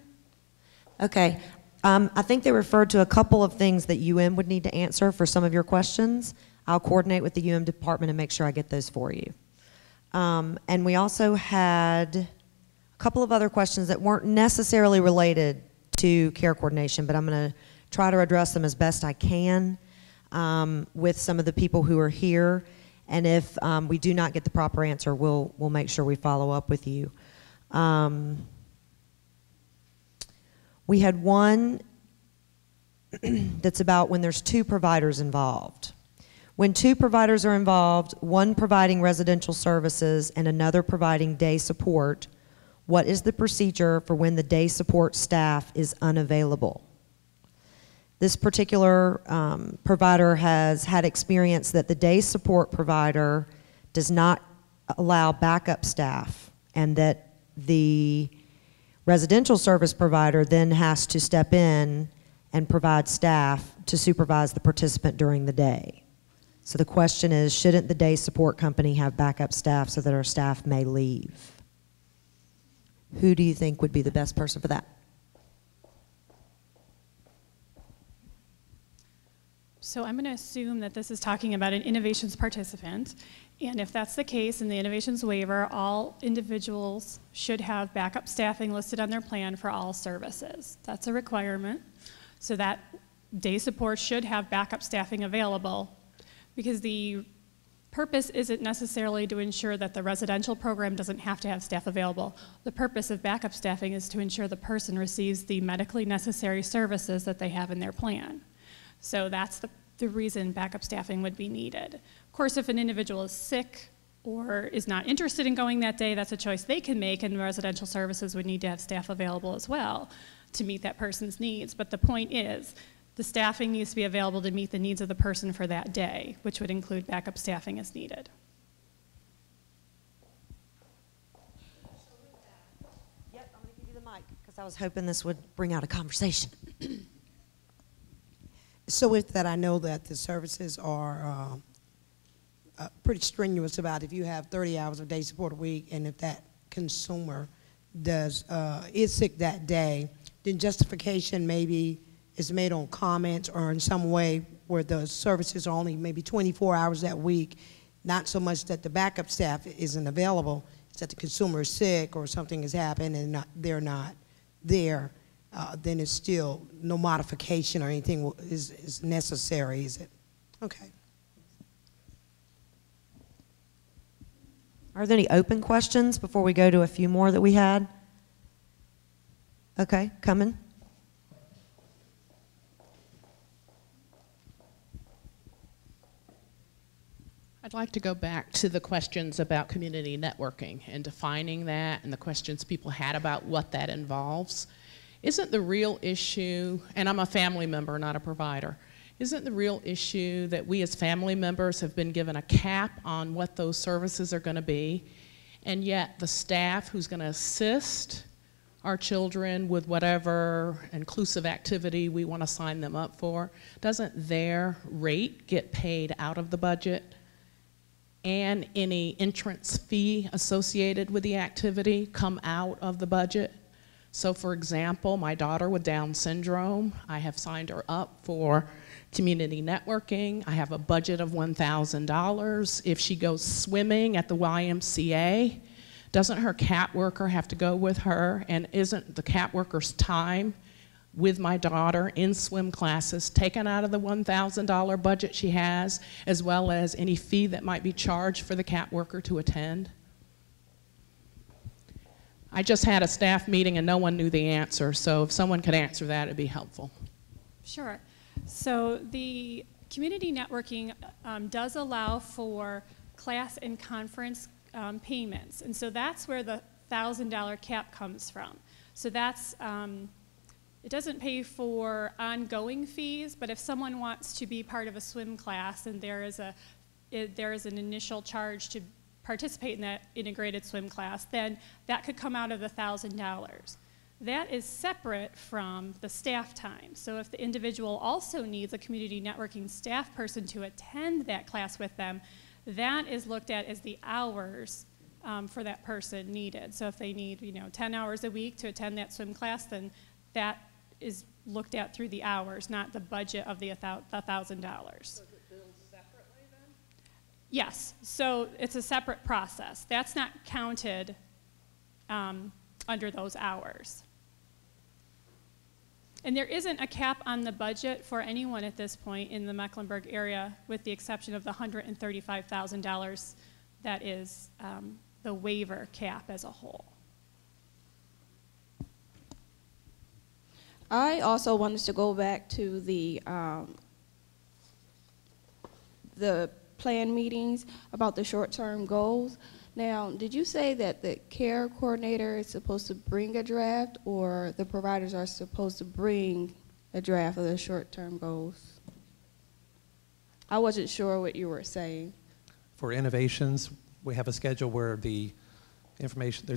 Okay. I think they referred to a couple of things that UM would need to answer for some of your questions. I'll coordinate with the UM department and make sure I get those for you. And we also had a couple of other questions that weren't necessarily related to care coordination, but I'm going to try to address them as best I can with some of the people who are here. And if we do not get the proper answer, we'll make sure we follow up with you. We had one that's about when there's two providers involved. When two providers are involved, one providing residential services and another providing day support, what is the procedure for when the day support staff is unavailable? This particular provider has had experience that the day support provider does not allow backup staff, and that the residential service provider then has to step in and provide staff to supervise the participant during the day. So the question is, shouldn't the day support company have backup staff so that our staff may leave? Who do you think would be the best person for that? So I'm going to assume that this is talking about an innovations participant, And if that's the case in the innovations waiver, all individuals should have backup staffing listed on their plan for all services. That's a requirement. So that day support should have backup staffing available, because the purpose isn't necessarily to ensure that the residential program doesn't have to have staff available. The purpose of backup staffing is to ensure the person receives the medically necessary services that they have in their plan. So that's the reason backup staffing would be needed. Of course, if an individual is sick or is not interested in going that day, that's a choice they can make, and residential services would need to have staff available as well to meet that person's needs. But the point is, the staffing needs to be available to meet the needs of the person for that day, which would include backup staffing as needed. Yep, I'm going to give you the mic because I was hoping this would bring out a conversation. So with that, I know that the services are pretty strenuous about if you have 30 hours of day support a week, and if that consumer is sick that day, then justification maybe is made on comments or in some way where the services are only maybe 24 hours that week, not so much that the backup staff isn't available, it's that the consumer is sick or something has happened and they're not there. Then it's still no modification or anything is necessary, is it? Okay. Are there any open questions before we go to a few more that we had? Okay, coming. I'd like to go back to the questions about community networking and defining that, and the questions people had about what that involves. Isn't the real issue, and I'm a family member, not a provider, isn't the real issue that we as family members have been given a cap on what those services are going to be, and yet the staff who's going to assist our children with whatever inclusive activity we want to sign them up for, doesn't their rate get paid out of the budget, and any entrance fee associated with the activity come out of the budget? So for example, my daughter with Down syndrome, I have signed her up for community networking. I have a budget of $1,000. If she goes swimming at the YMCA, doesn't her CAT worker have to go with her? And isn't the CAT worker's time with my daughter in swim classes taken out of the $1,000 budget she has, as well as any fee that might be charged for the CAT worker to attend? I just had a staff meeting and no one knew the answer, so if someone could answer that, it'd be helpful. Sure. So the community networking does allow for class and conference payments, and so that's where the $1,000 cap comes from. So that's, it doesn't pay for ongoing fees, but if someone wants to be part of a swim class and there is an initial charge to participate in that integrated swim class, then that could come out of the $1,000. That is separate from the staff time. So if the individual also needs a community networking staff person to attend that class with them, that is looked at as the hours for that person needed. So if they need 10 hours a week to attend that swim class, then that is looked at through the hours, not the budget of the $1,000. Yes, so it's a separate process. That's not counted under those hours. And there isn't a cap on the budget for anyone at this point in the Mecklenburg area, with the exception of the $135,000 that is the waiver cap as a whole. I also wanted to go back to the plan meetings about the short-term goals. Now, did you say that the care coordinator is supposed to bring a draft, or the providers are supposed to bring a draft of the short-term goals? I wasn't sure what you were saying. For innovations, we have a schedule where there's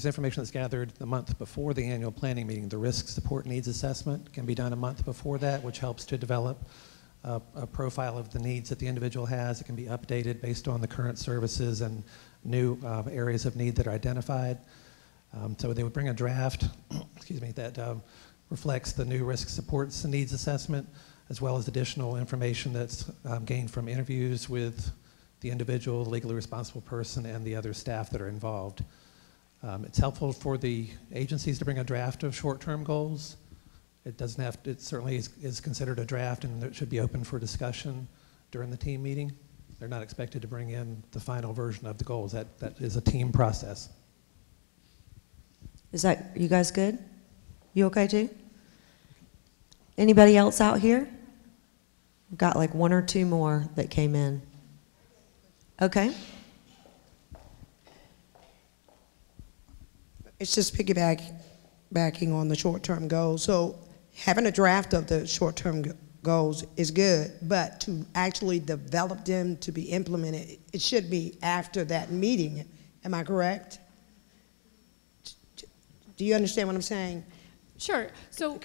information that's gathered the month before the annual planning meeting. The risk support needs assessment can be done a month before that, which helps to develop a profile of the needs that the individual has. It can be updated based on the current services and new areas of need that are identified. So they would bring a draft, excuse me, that reflects the new risk supports needs assessment, as well as additional information that's gained from interviews with the individual, the legally responsible person, and the other staff that are involved. It's helpful for the agencies to bring a draft of short-term goals. It doesn't have to, it certainly is considered a draft, and it should be open for discussion during the team meeting. They're not expected to bring in the final version of the goals. That is a team process. Is that, you guys good? You okay too? Anybody else out here? We've got like one or two more that came in. Okay. It's just backing on the short-term goals. So having a draft of the short-term goals is good, but to actually develop them to be implemented, it should be after that meeting. Am I correct? Do you understand what I'm saying? Sure. So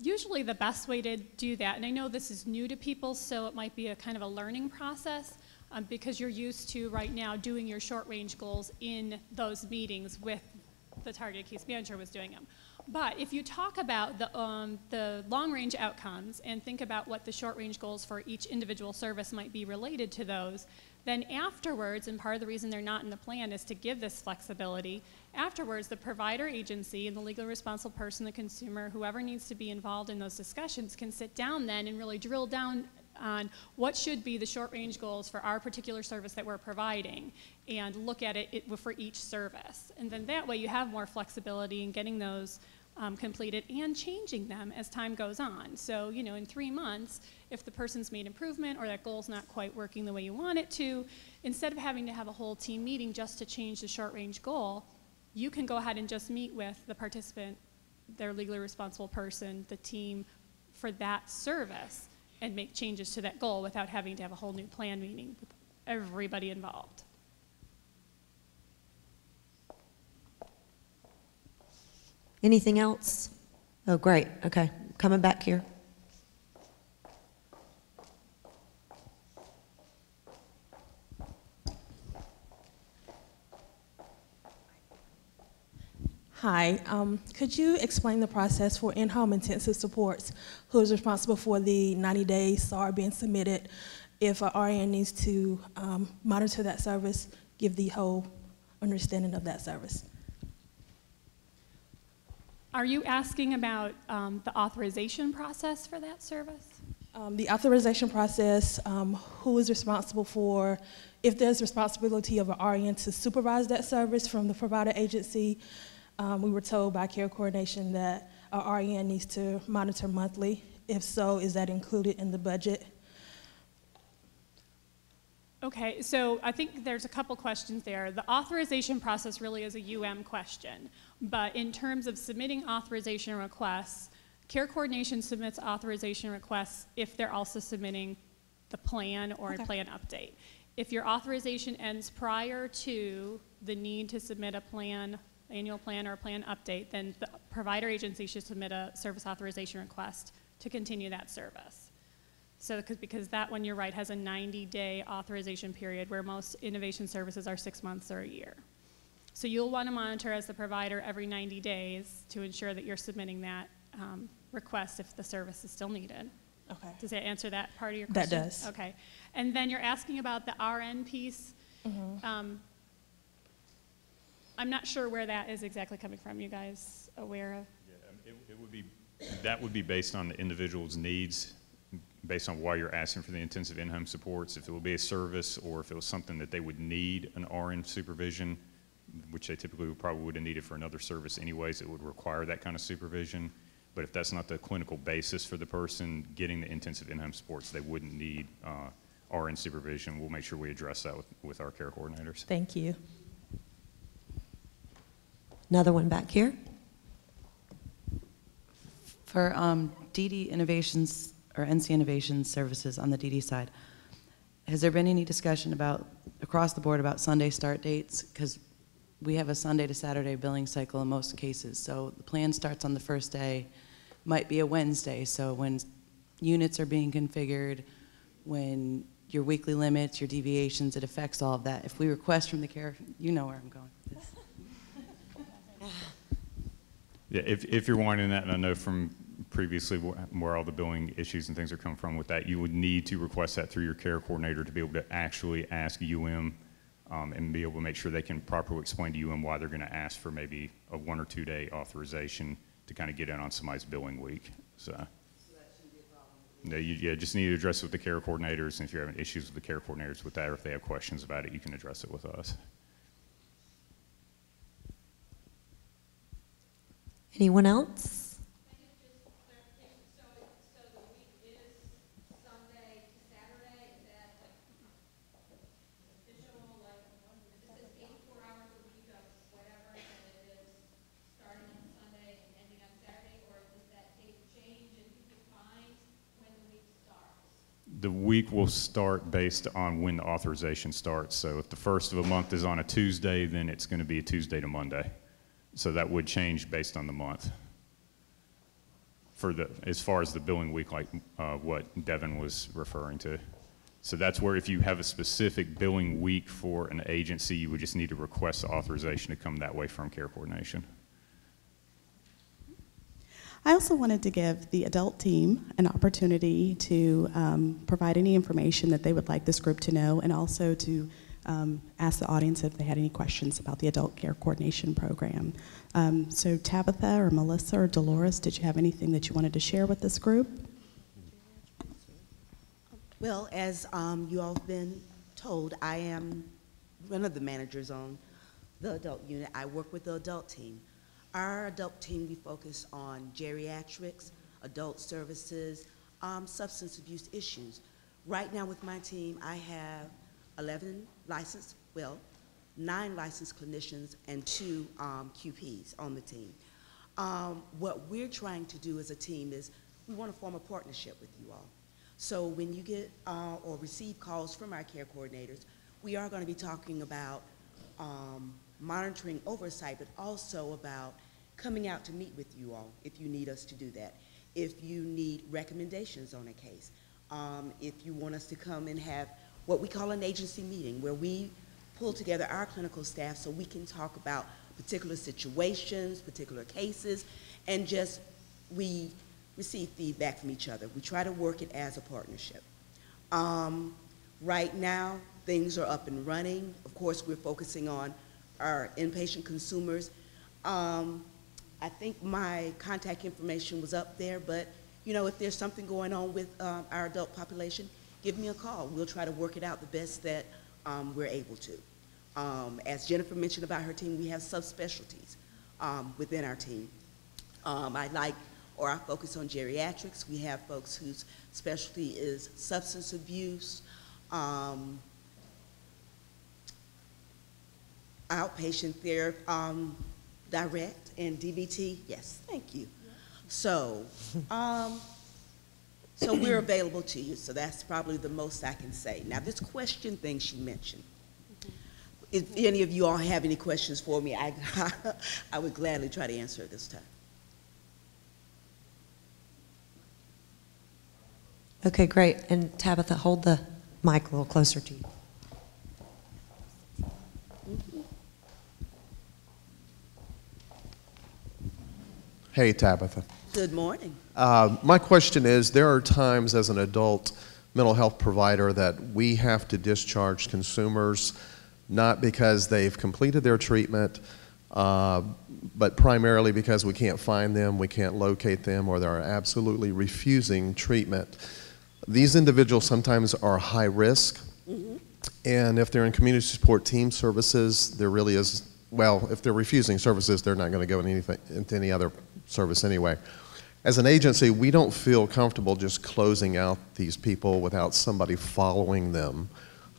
usually the best way to do that, and I know this is new to people, so it might be a kind of a learning process, because you're used to right now doing your short-range goals in those meetings with the target case manager was doing them. But if you talk about the long-range outcomes and think about what the short-range goals for each individual service might be related to those, then afterwards, and part of the reason they're not in the plan is to give this flexibility, afterwards the provider agency and the legally responsible person, the consumer, whoever needs to be involved in those discussions can sit down then and really drill down on what should be the short-range goals for our particular service that we're providing and look at it for each service. And then that way you have more flexibility in getting those completed and changing them as time goes on. So, you know, in 3 months, if the person's made improvement or that goal's not quite working the way you want it to, instead of having to have a whole team meeting just to change the short-range goal, you can go ahead and just meet with the participant, their legally responsible person, the team for that service, and make changes to that goal without having to have a whole new plan meeting with everybody involved. Anything else? Oh, great. Okay. Coming back here. Hi, could you explain the process for in-home intensive supports? Who is responsible for the 90-day SAR being submitted? If an RN needs to monitor that service, give the whole understanding of that service. Are you asking about the authorization process for that service? The authorization process, who is responsible for, if there's responsibility of an RN to supervise that service from the provider agency. We were told by care coordination that our RN needs to monitor monthly. If so, is that included in the budget? Okay, so I think there's a couple questions there. The authorization process really is a question, but in terms of submitting authorization requests, care coordination submits authorization requests if they're also submitting the plan or a plan update. If your authorization ends prior to the need to submit a plan, annual plan or a plan update, then the provider agency should submit a service authorization request to continue that service. So because that one, you're right, has a 90-day authorization period where most innovation services are 6 months or a year. So you'll want to monitor as the provider every 90 days to ensure that you're submitting that request if the service is still needed. Okay. Does that answer that part of your question? That does. Okay. And then you're asking about the RN piece. Mm-hmm. I'm not sure where that is exactly coming from. You guys aware of? Yeah, that would be based on the individual's needs, based on why you're asking for the intensive in-home supports. If it would be a service or if it was something that they would need an RN supervision, which they typically probably would have needed for another service anyways, it would require that kind of supervision. But if that's not the clinical basis for the person getting the intensive in-home supports, they wouldn't need RN supervision. We'll make sure we address that with our care coordinators. Thank you. Another one back here. For DD Innovations or NC Innovations services on the DD side, has there been any discussion about, across the board, about Sunday start dates? Because we have a Sunday to Saturday billing cycle in most cases. So the plan starts on the first day, might be a Wednesday. So when units are being configured, when your weekly limits, your deviations, it affects all of that. If we request from the care, you know where I'm going with this. Yeah, if you're wanting that, and I know from previously where all the billing issues and things are coming from with that, you would need to request that through your care coordinator to be able to actually ask UM and be able to make sure they can properly explain to UM why they're going to ask for maybe a 1 or 2 day authorization to kind of get in on somebody's billing week. So that shouldn't be a problem. You just need to address it with the care coordinators, and if you're having issues with the care coordinators with that, or if they have questions about it, you can address it with us. Anyone else? The week will start based on when the authorization starts. So if the first of a month is on a Tuesday, then it's going to be a Tuesday to Monday. So that would change based on the month. For as far as the billing week, like what Devin was referring to. So that's where if you have a specific billing week for an agency, you would just need to request the authorization to come that way from care coordination. I also wanted to give the adult team an opportunity to provide any information that they would like this group to know, and also to ask the audience if they had any questions about the adult care coordination program. So Tabitha or Melissa or Dolores, did you have anything that you wanted to share with this group? Well, as you all have been told, I am one of the managers on the adult unit. I work with the adult team. Our adult team, we focus on geriatrics, adult services, substance abuse issues. Right now with my team, I have 11 licensed, well, 9 licensed clinicians and 2 QPs on the team. What we're trying to do as a team is we want to form a partnership with you all. So when you get or receive calls from our care coordinators, we are going to be talking about monitoring oversight, but also about coming out to meet with you all if you need us to do that. If you need recommendations on a case, if you want us to come and have what we call an agency meeting, where we pull together our clinical staff so we can talk about particular situations, particular cases, and just we receive feedback from each other. We try to work it as a partnership. Right now, things are up and running. Of course, we're focusing on our inpatient consumers. I think my contact information was up there, but you know, if there's something going on with our adult population, give me a call. We'll try to work it out the best that we're able to. As Jennifer mentioned about her team, we have subspecialties within our team. I focus on geriatrics. We have folks whose specialty is substance abuse, outpatient therapy, direct, and DBT. Yes, thank you. So, so we're available to you. So that's probably the most I can say. Now, this question thing she mentioned. If any of you all have any questions for me, I would gladly try to answer it this time. Okay, great. And Tabitha, hold the mic a little closer to you. Hey, Tabitha. Good morning. My question is, there are times as an adult mental health provider that we have to discharge consumers, not because they've completed their treatment, but primarily because we can't find them, we can't locate them, or they're absolutely refusing treatment. These individuals sometimes are high risk, and if they're in community support team services, there really is, well, if they're refusing services, they're not going to go into any other service anyway. As an agency, we don't feel comfortable just closing out these people without somebody following them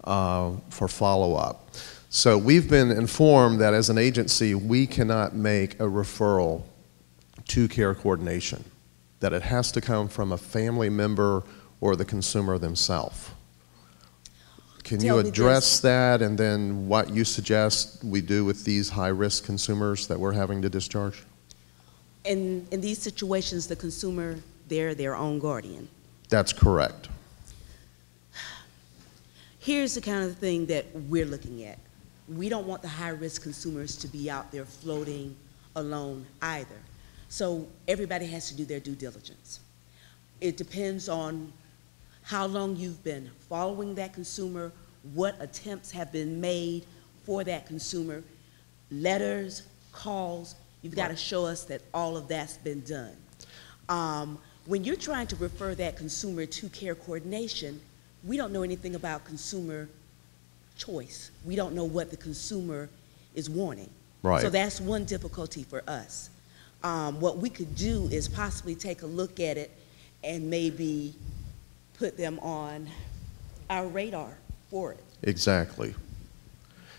for follow-up. So we've been informed that as an agency, we cannot make a referral to care coordination, that it has to come from a family member or the consumer themselves. Can you address that, and then what you suggest we do with these high-risk consumers that we're having to discharge? In these situations, the consumer, they're their own guardian. That's correct. Here's the kind of thing that we're looking at. We don't want the high-risk consumers to be out there floating alone either. So everybody has to do their due diligence. It depends on how long you've been following that consumer, what attempts have been made for that consumer, letters, calls. You've got to show us that all of that's been done. When you're trying to refer that consumer to care coordination, we don't know anything about consumer choice. We don't know what the consumer is wanting. Right. So that's one difficulty for us. What we could do is possibly take a look at it and maybe put them on our radar for it. Exactly.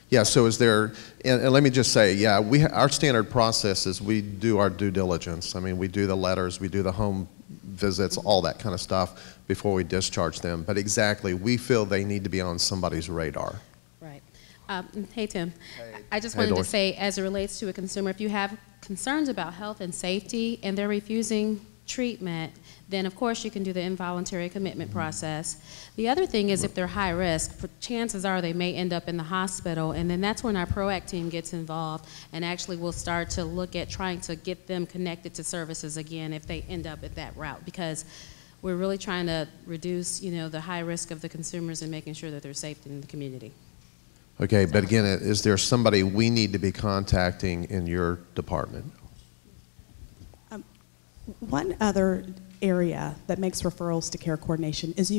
Yeah, so is there, and let me just say, yeah, our standard process is we do our due diligence. I mean, we do the letters, we do the home visits, all that kind of stuff before we discharge them. But exactly, we feel they need to be on somebody's radar. Right. Hey, Tim. I just wanted to say, as it relates to a consumer, if you have concerns about health and safety and they're refusing treatment, then of course you can do the involuntary commitment process. The other thing is if they're high risk, chances are they may end up in the hospital, and then that's when our PROACT team gets involved and actually will start to look at trying to get them connected to services again if they end up at that route, because we're really trying to reduce, you know, the high risk of the consumers and making sure that they're safe in the community. Okay, but again, is there somebody we need to be contacting in your department? One other area that makes referrals to care coordination is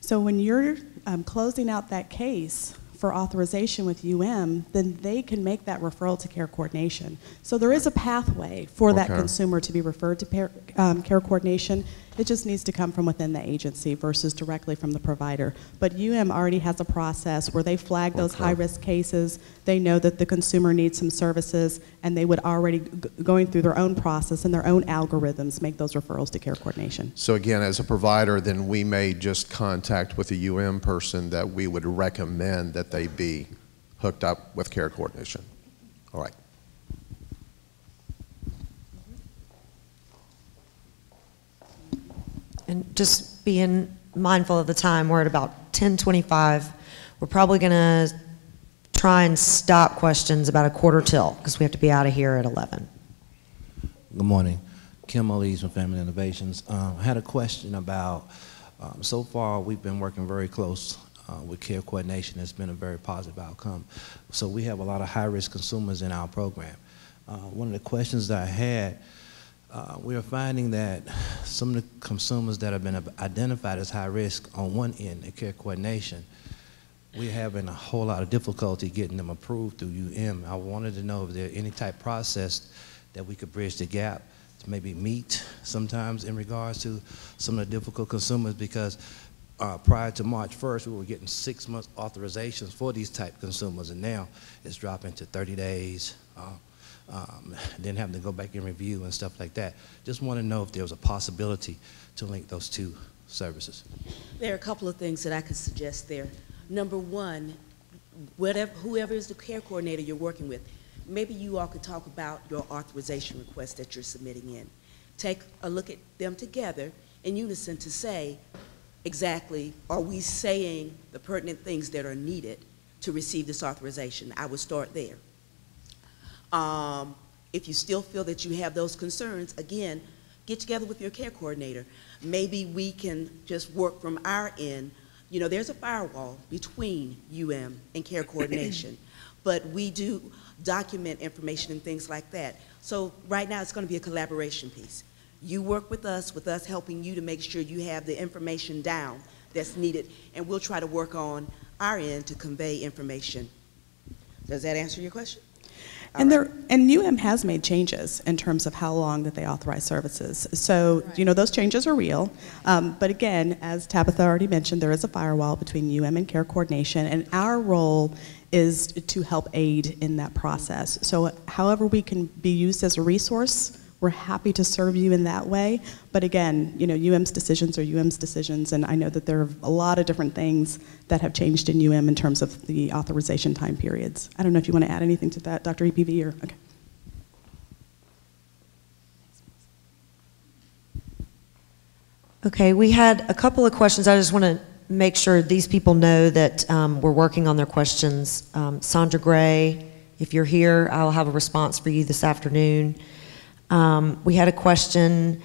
So when you're closing out that case for authorization with then they can make that referral to care coordination. So there is a pathway for that consumer to be referred to care coordination. It just needs to come from within the agency versus directly from the provider. But already has a process where they flag those high-risk cases. They know that the consumer needs some services, and they would already, going through their own process and their own algorithms, make those referrals to care coordination. So again, as a provider, then we may just contact with a person that we would recommend that they be hooked up with care coordination. All right. And just being mindful of the time, we're at about 10:25. We're probably going to try and stop questions about 11:15 because we have to be out of here at 11. Good morning. Kim O'Lees from Family Innovations. I had a question about, so far we've been working very close with care coordination. It's been a very positive outcome. So we have a lot of high-risk consumers in our program. One of the questions that I had, we are finding that some of the consumers that have been identified as high risk on one end, in care coordination, we're having a whole lot of difficulty getting them approved through I wanted to know if there any type of process that we could bridge the gap to maybe meet sometimes in regards to some of the difficult consumers, because prior to March 1st, we were getting 6 months authorizations for these type consumers, and now it's dropping to 30 days. Then having to go back and review and stuff like that. Just want to know if there was a possibility to link those two services. There are a couple of things that I could suggest there. Number one, whoever is the care coordinator you're working with, maybe you all could talk about your authorization request that you're submitting in. Take a look at them together in unison to say exactly, are we saying the pertinent things that are needed to receive this authorization? I would start there. If you still feel that you have those concerns, again, get together with your care coordinator. Maybe we can just work from our end. You know, there's a firewall between and care coordination, but we do document information and things like that. So right now it's going to be a collaboration piece. You work with us helping you to make sure you have the information down that's needed, and we'll try to work on our end to convey information. Does that answer your question? And has made changes in terms of how long that they authorize services. So, you know, those changes are real. But again, as Tabitha already mentioned, there is a firewall between and care coordination, and our role is to help aid in that process. So however we can be used as a resource, we're happy to serve you in that way. But again, you know, UM's decisions are UM's decisions, and I know that there are a lot of different things that have changed in in terms of the authorization time periods. I don't know if you want to add anything to that, Dr. EPV, or, okay. Okay, we had a couple of questions. I just want to make sure these people know that we're working on their questions. Sandra Gray, if you're here, I'll have a response for you this afternoon. We had a question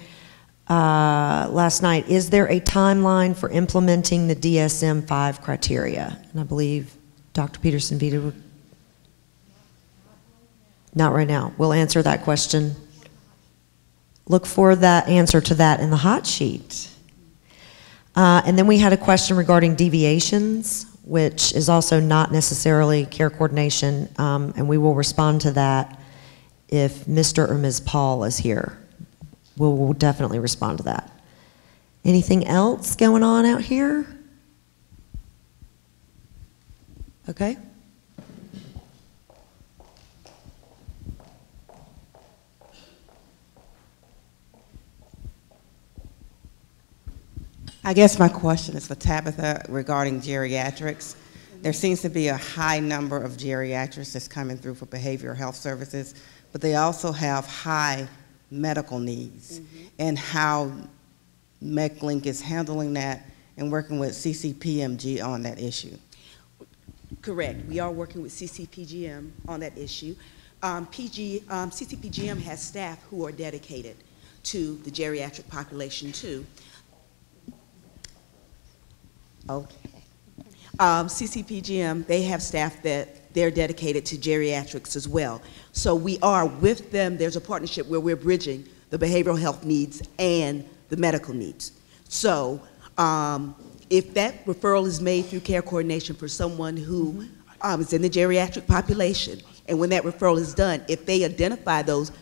last night. Is there a timeline for implementing the DSM-5 criteria? And I believe Dr. Peterson-Vita would. Not right now. We'll answer that question. Look for that answer to that in the hot sheet. And then we had a question regarding deviations, which is also not necessarily care coordination, and we will respond to that if Mr. or Ms. Paul is here. We'll definitely respond to that. Anything else going on out here? Okay. I guess my question is for Tabitha regarding geriatrics. There seems to be a high number of geriatrics that's coming through for behavioral health services, but they also have high medical needs, and how MeckLINK is handling that and working with CCPMG on that issue. Correct. We are working with CCPGM on that issue. CCPGM has staff who are dedicated to the geriatric population too. Okay. CCPGM, they have staff that they're dedicated to geriatrics as well. So we are with them. There's a partnership where we're bridging the behavioral health needs and the medical needs. So if that referral is made through care coordination for someone who is in the geriatric population, and when that referral is done, if they identify those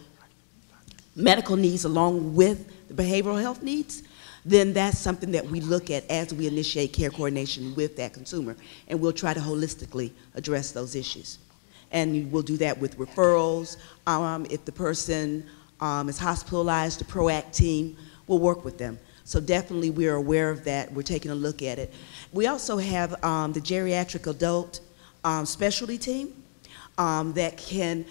medical needs along with the behavioral health needs, then that's something that we look at as we initiate care coordination with that consumer, and we'll try to holistically address those issues. And we'll do that with referrals. If the person is hospitalized, the PROACT team will work with them. So definitely we are aware of that. We're taking a look at it. We also have the geriatric adult specialty team that can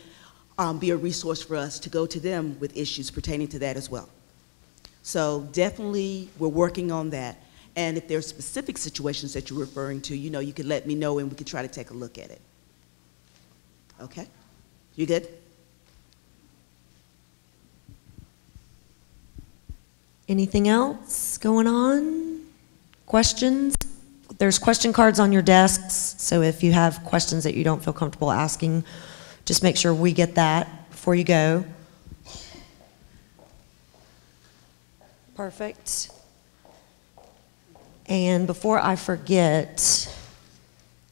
be a resource for us to go to them with issues pertaining to that as well. So definitely we're working on that. And if there are specific situations that you're referring to, you know, you can let me know and we can try to take a look at it. Okay? You good? Anything else going on? Questions? There's question cards on your desks, so if you have questions that you don't feel comfortable asking, just make sure we get that before you go. Perfect. And before I forget,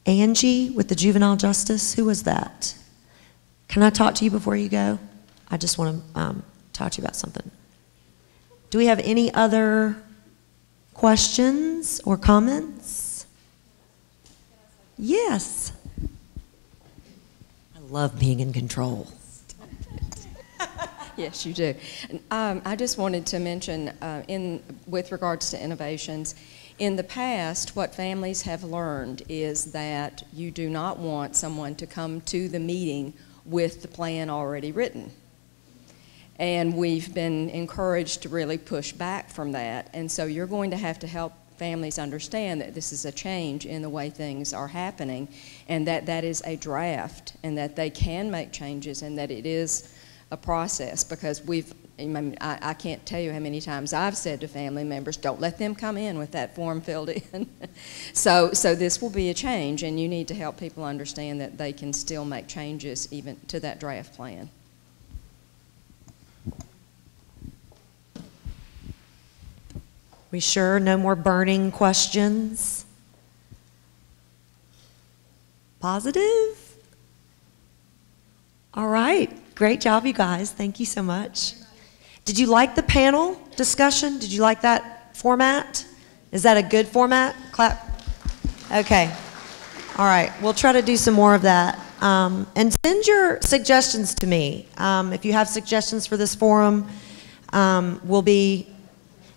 Angie with the Juvenile Justice, who was that? Can I talk to you before you go? I just want to talk to you about something. Do we have any other questions or comments? Yes. I love being in control. Yes, you do. I just wanted to mention, with regards to innovations, in the past, what families have learned is that you do not want someone to come to the meeting with the plan already written. And we've been encouraged to really push back from that. And so you're going to have to help families understand that this is a change in the way things are happening, and that that is a draft, and that they can make changes, and that it is a process, because I can't tell you how many times I've said to family members, don't let them come in with that form filled in. So this will be a change, and you need to help people understand that they can still make changes even to that draft plan. We sure? No more burning questions? Positive? All right. Great job, you guys. Thank you so much. Did you like the panel discussion? Did you like that format? Is that a good format? Clap. Okay. All right. We'll try to do some more of that. And send your suggestions to me. If you have suggestions for this forum, we'll be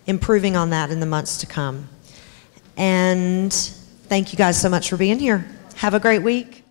improving on that in the months to come. And thank you guys so much for being here. Have a great week.